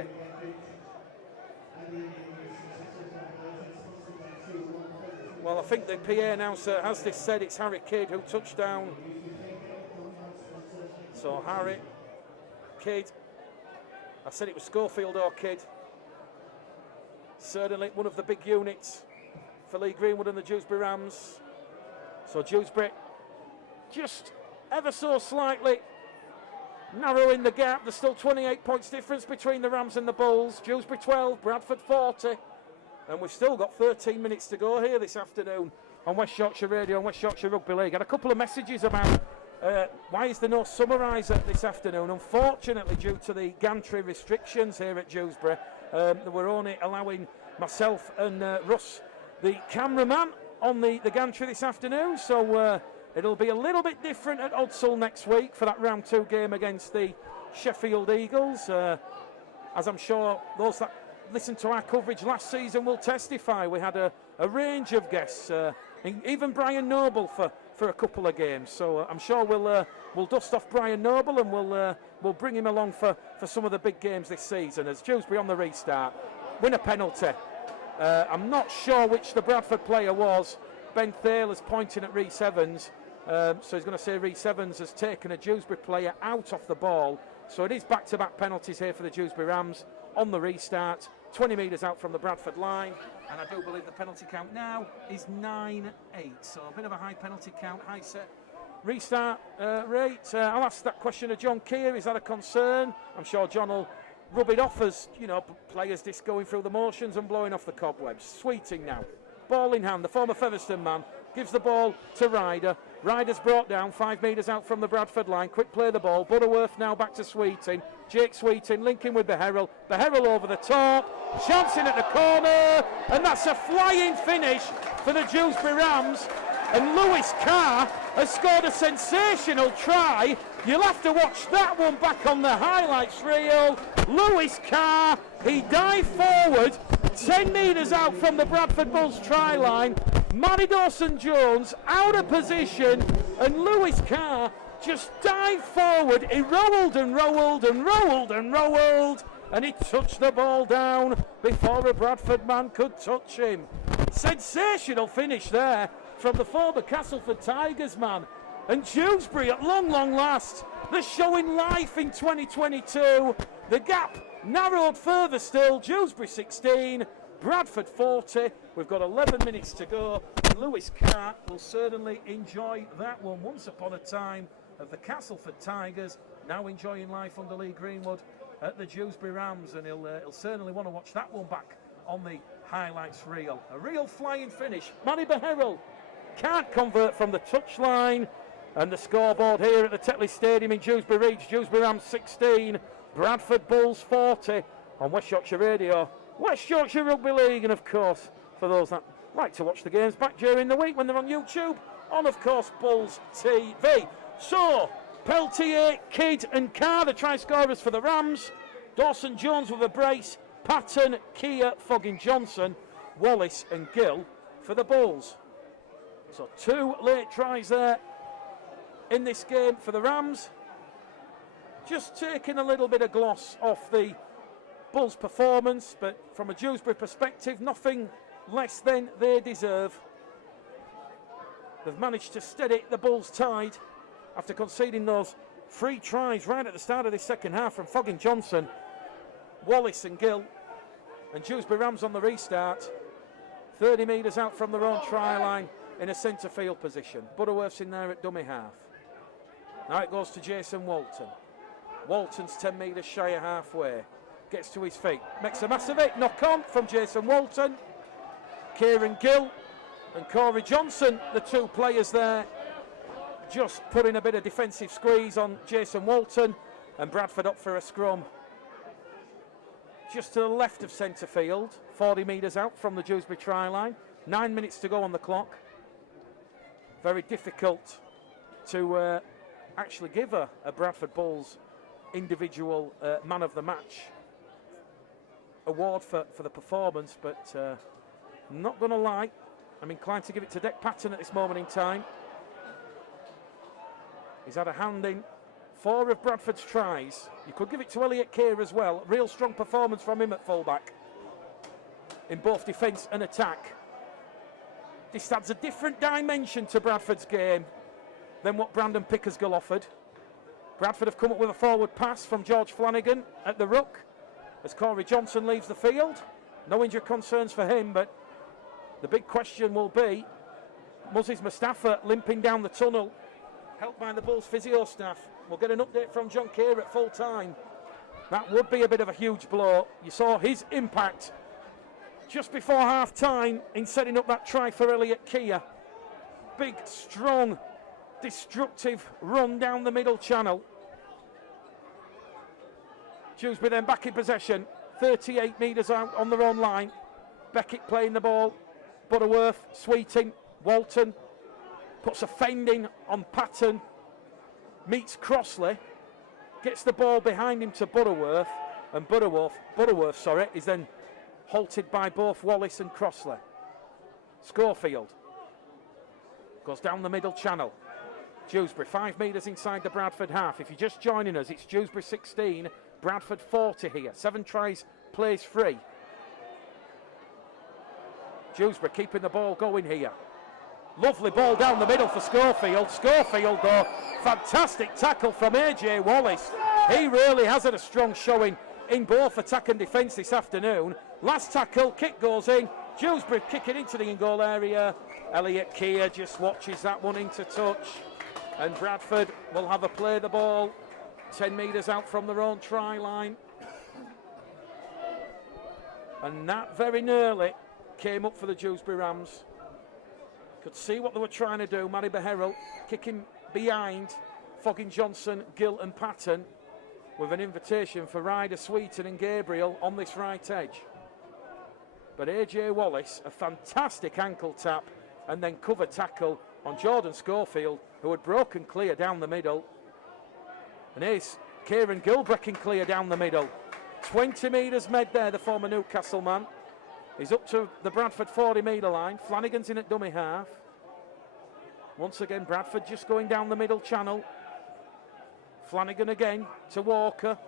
Well, I think the PA announcer has this said it's Harry Kidd who touched down. So Harry, Kidd, I said it was Schofield or Kidd. Certainly one of the big units for Lee Greenwood and the Dewsbury Rams. So Dewsbury just ever so slightly narrowing the gap. There's still 28 points difference between the Rams and the Bulls. Dewsbury 12, Bradford 40. And we've still got 13 minutes to go here this afternoon on West Yorkshire Radio and West Yorkshire Rugby League. And a couple of messages about why is there no summariser this afternoon. Unfortunately, due to the gantry restrictions here at Dewsbury, we're only allowing myself and Russ, the cameraman, on the gantry this afternoon. So it'll be a little bit different at Odsall next week for that round 2 game against the Sheffield Eagles. As I'm sure those that listened to our coverage last season will testify, we had a range of guests, even Brian Noble for a couple of games. So I'm sure we'll dust off Brian Noble and we'll bring him along for some of the big games this season as Dewsbury on the restart win a penalty. I'm not sure which the Bradford player was. Ben Thaler's pointing at Rhys Evans, so he's going to say Rhys Evans has taken a Dewsbury player out off the ball. So it is back-to-back penalties here for the Dewsbury Rams on the restart. 20 metres out from the Bradford line, and I do believe the penalty count now is 9-8, so a bit of a high penalty count, high set restart rate. I'll ask that question of John Keir. Is that a concern? I'm sure John will rub it off as, you know, players just going through the motions and blowing off the cobwebs. Sweeting now, ball in hand, the former Featherstone man gives the ball to Ryder. Ryder's brought down 5 metres out from the Bradford line. Quick play the ball. Butterworth now back to Sweeting. Jake Sweeting linking with the Herald. The Herald over the top. Chancing at the corner. And that's a flying finish for the Dewsbury Rams. And Lewis Carr has scored a sensational try. You'll have to watch that one back on the highlights reel. Lewis Carr, he dived forward 10 metres out from the Bradford Bulls try line. Matty Dawson-Jones out of position, and Lewis Carr just dived forward. He rolled and rolled and rolled and rolled, and he touched the ball down before a Bradford man could touch him. Sensational finish there from the former Castleford Tigers man. And Dewsbury, at long, long last, they're showing life in 2022. The gap narrowed further still. Dewsbury 16, Bradford 40. We've got 11 minutes to go. Lewis Carr will certainly enjoy that one. Once upon a time of the Castleford Tigers, now enjoying life under Lee Greenwood at the Dewsbury Rams, and he'll certainly want to watch that one back on the highlights reel. A real flying finish. Manny Beherrell can't convert from the touchline, and the scoreboard here at the Tetley Stadium in Dewsbury Reach. Dewsbury Rams 16, Bradford Bulls 40 on West Yorkshire Radio, West Yorkshire Rugby League, and of course, for those that like to watch the games back during the week when they're on YouTube, on of course Bulls TV. So, Peltier, Kidd and Carr, the try scorers for the Rams. Dawson-Jones with a brace, Patton, Keir, Foggin Johnson, Wallace and Gill for the Bulls. So 2 late tries there in this game for the Rams. Just taking a little bit of gloss off the Bulls' performance, but from a Dewsbury perspective, nothing less than they deserve. They've managed to steady the Bulls' tide after conceding those 3 tries right at the start of this second half from Foggin Johnson, Wallace and Gill, and Dewsbury Rams on the restart, 30 metres out from their own try line in a centre field position. Butterworth's in there at dummy half. Now it goes to Jason Walton. Walton's 10 metres shy of halfway. Gets to his feet. Makes a massive hit. Knock on from Jason Walton. Kieran Gill and Corey Johnson, the 2 players there, just putting a bit of defensive squeeze on Jason Walton, and Bradford up for a scrum. Just to the left of centre field, 40 metres out from the Dewsbury try line. 9 minutes to go on the clock. Very difficult to actually give a Bradford Bulls individual man of the match award for the performance, but not going to lie, I'm inclined to give it to Dec Patton at this moment in time. He's had a hand in 4 of Bradford's tries. You could give it to Elliot Keir as well. Real strong performance from him at fullback in both defence and attack. This adds a different dimension to Bradford's game than what Brandon Pickersgill offered. Bradford have come up with a forward pass from George Flanagan at the ruck as Corey Johnson leaves the field. No injury concerns for him, but the big question will be Moses Mustafa limping down the tunnel, helped by the Bulls physio staff. We'll get an update from John Keir at full time. That would be a bit of a huge blow. You saw his impact just before half time in setting up that try for Elliot Keir. Big, strong, destructive run down the middle channel. Dewsbury then back in possession, 38 metres out on their own line. Beckett playing the ball, Butterworth, Sweeting, Walton, puts a fending on Patton, meets Crossley, gets the ball behind him to Butterworth, and Butterworth is then halted by both Wallace and Crossley. Schofield goes down the middle channel. Dewsbury 5 metres inside the Bradford half. If you're just joining us, it's Dewsbury 16, Bradford 40 here. 7 tries, plays free. Dewsbury keeping the ball going here. Lovely ball down the middle for Schofield. Schofield, though, fantastic tackle from AJ Wallace. He really has had a strong showing in both attack and defence this afternoon. Last tackle, kick goes in. Dewsbury kicking into the in-goal area. Elliot Keir just watches that one into touch. And Bradford will have a play the ball 10 metres out from their own try line. And that very nearly came up for the Dewsbury Rams. Could see what they were trying to do. Matty Beherrell kicking behind Foggin Johnson, Gill and Patton with an invitation for Ryder, Sweeton and Gabriel on this right edge. But AJ Wallace, a fantastic ankle tap and then cover tackle on Jordan Schofield, who had broken clear down the middle. And here's Kieran Gill breaking clear down the middle. 20 metres made there, the former Newcastle man. He's up to the Bradford 40-metre line. Flanagan's in at dummy half. Once again, Bradford just going down the middle channel. Flanagan again to Walker.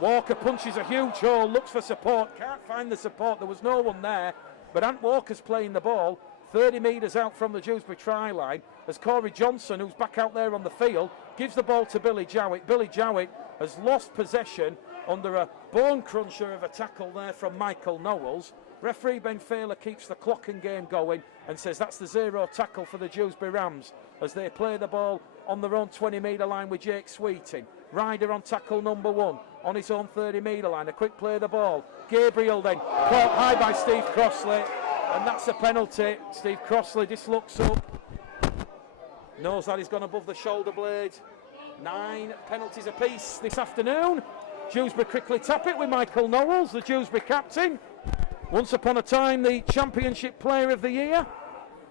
Walker punches a huge hole, looks for support, can't find the support. There was no one there, but Ant Walker's playing the ball 30 metres out from the Dewsbury try line as Corey Johnson, who's back out there on the field, gives the ball to Billy Jowett. Billy Jowett has lost possession under a bone cruncher of a tackle there from Michael Knowles. Referee Ben Failer keeps the clock and game going and says that's the 0 tackle for the Dewsbury Rams as they play the ball on their own 20-metre line with Jake Sweeting. Ryder on tackle number 1 on his own 30-metre line. A quick play of the ball. Gabriel then caught high by Steve Crossley, and that's a penalty. Steve Crossley just looks up, knows that he's gone above the shoulder blade. 9 penalties apiece this afternoon. Dewsbury quickly tap it with Michael Knowles, the Dewsbury captain. Once upon a time, the Championship Player of the Year.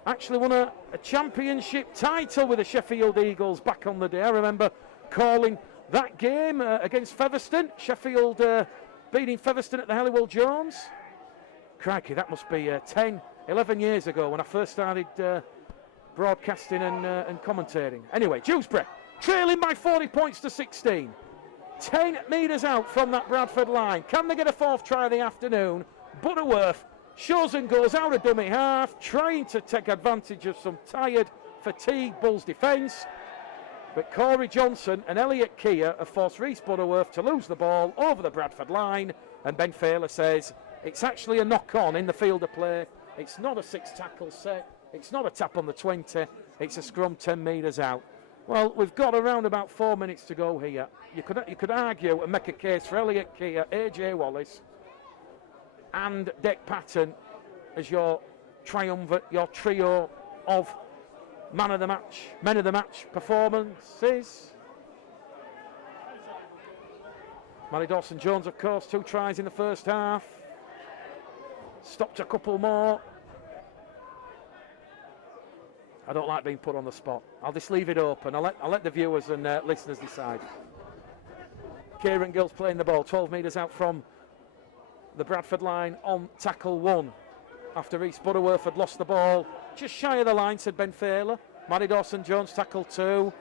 Actually won a championship title with the Sheffield Eagles back on the day. I remember calling that game against Featherstone. Sheffield beating Featherstone at the Helliwell Jones. Crikey, that must be 10, 11 years ago when I first started broadcasting and commentating. Anyway, Dewsbury trailing by 40 points to 16. 10 metres out from that Bradford line. Can they get a 4th try of the afternoon? Butterworth shows and goes out of dummy half, trying to take advantage of some tired, fatigued Bulls defence. But Corey Johnson and Elliot Keir have forced Reece Butterworth to lose the ball over the Bradford line. And Ben Failer says it's actually a knock-on in the field of play. It's not a 6-tackle set. It's not a tap on the 20. It's a scrum 10 metres out. Well, we've got around about 4 minutes to go here. You could argue and make a case for Elliot Keir, AJ Wallace and Dick Patton as your triumvirate, your trio of men of the match performances. Matty Dawson-Jones, of course, 2 tries in the first half. Stopped a couple more. I don't like being put on the spot. I'll just leave it open. I'll let the viewers and listeners decide. Kieran Gill's playing the ball 12 metres out from the Bradford line on tackle 1. After Reece Butterworth had lost the ball just shy of the line, said Ben Failer. Matty Dawson-Jones tackle 2.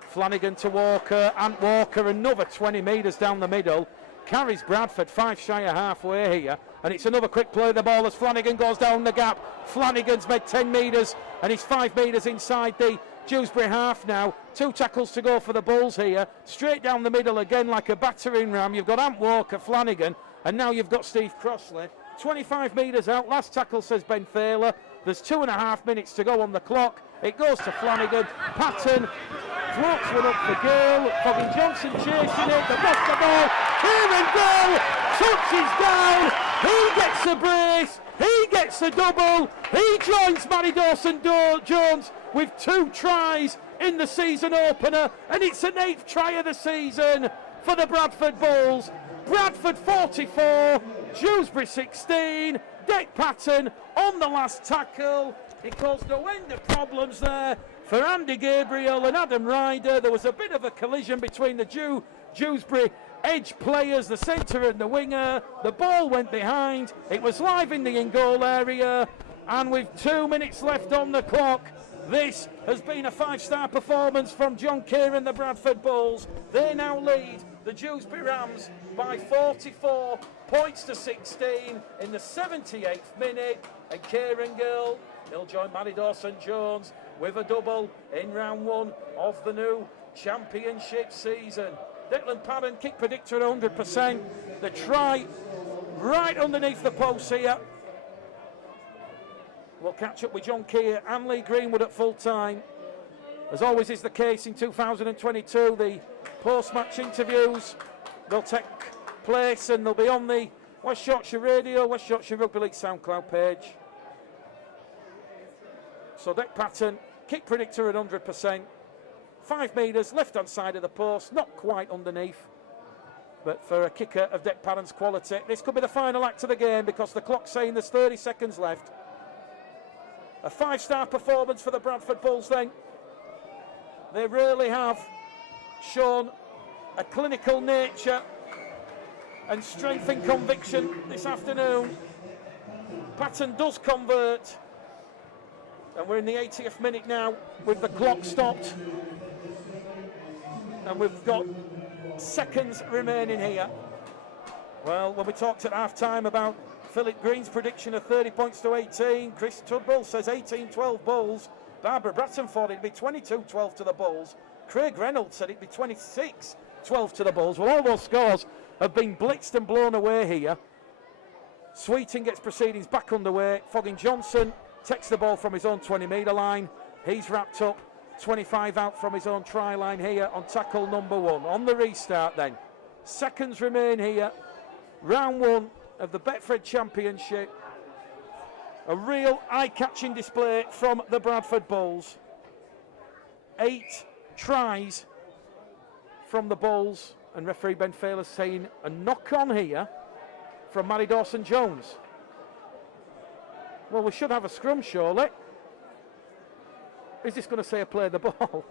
Flanagan to Walker. Ant Walker another 20 metres down the middle. Carries Bradford 5 shy of halfway here. And it's another quick play of the ball as Flanagan goes down the gap. Flanagan's made 10 metres and he's 5 metres inside the Dewsbury half now. 2 tackles to go for the Bulls here. Straight down the middle again like a battering ram. You've got Ant Walker, Flanagan, and now you've got Steve Crossley. 25 metres out. Last tackle, says Ben Failer. There's 2.5 minutes to go on the clock. It goes to Flanagan. Patton floats one up for Gill. Foggin Johnson chasing it. They lost the ball. Kieran Gill touches down. He gets a brace. He gets a double. He joins Matty Dawson-Jones with 2 tries in the season opener. And it's an 8th try of the season for the Bradford Bulls. Bradford 44, Dewsbury 16. Dick Patton on the last tackle. He caused no end of problems there for Andy Gabriel and Adam Ryder. There was a bit of a collision between the Dewsbury edge players, the centre and the winger. The ball went behind. It was live in the in-goal area. And with 2 minutes left on the clock, this has been a 5-star performance from John Keir and the Bradford Bulls. They now lead the Dewsbury Rams by 44 points to 16 in the 78th minute. And Kieran Gill, he'll join Matty Dawson-Jones with a double in round 1 of the new championship season. Declan Padden, kick predictor at 100%. The try right underneath the post here. We'll catch up with John Keir and Lee Greenwood at full time. As always is the case in 2022, the post-match interviews, they'll take place and they'll be on the West Yorkshire Radio, West Yorkshire Rugby League SoundCloud page. So deck pattern, kick predictor at 100%, 5 metres, left-hand side of the post, not quite underneath. But for a kicker of deck pattern's quality, this could be the final act of the game because the clock's saying there's 30 seconds left. A 5-star performance for the Bradford Bulls then. They really have shown a clinical nature and strength and conviction this afternoon. Patton does convert. And we're in the 80th minute now with the clock stopped. And we've got seconds remaining here. Well, when we talked at half-time about Philip Green's prediction of 30 points to 18, Chris Tudball says 18-12 Bulls. Barbara Bratton thought it'd be 22-12 to the Bulls. Craig Reynolds said it'd be 26-12 to the Bulls. Well, all those scores have been blitzed and blown away here. Sweeting gets proceedings back underway. Foggin Johnson takes the ball from his own 20-metre line. He's wrapped up. 25 out from his own try line here on tackle number 1. On the restart then. Seconds remain here. Round 1 of the Betfred Championship. A real eye-catching display from the Bradford Bulls. 8 tries from the Bulls. And referee Ben Fayler saying a knock-on here from Matty Dawson-Jones. Well, we should have a scrum, surely. Is this going to say a play the ball?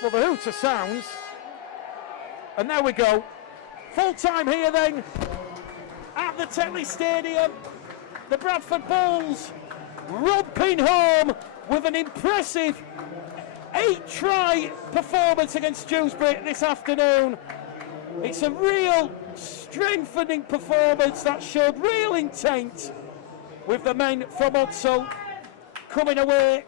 Well, the hooter sounds. And there we go. Full time here then at the Tetley Stadium. The Bradford Bulls romping home with an impressive 8-try performance against Dewsbury this afternoon. It's a real strengthening performance that showed real intent with the men from Udsall coming away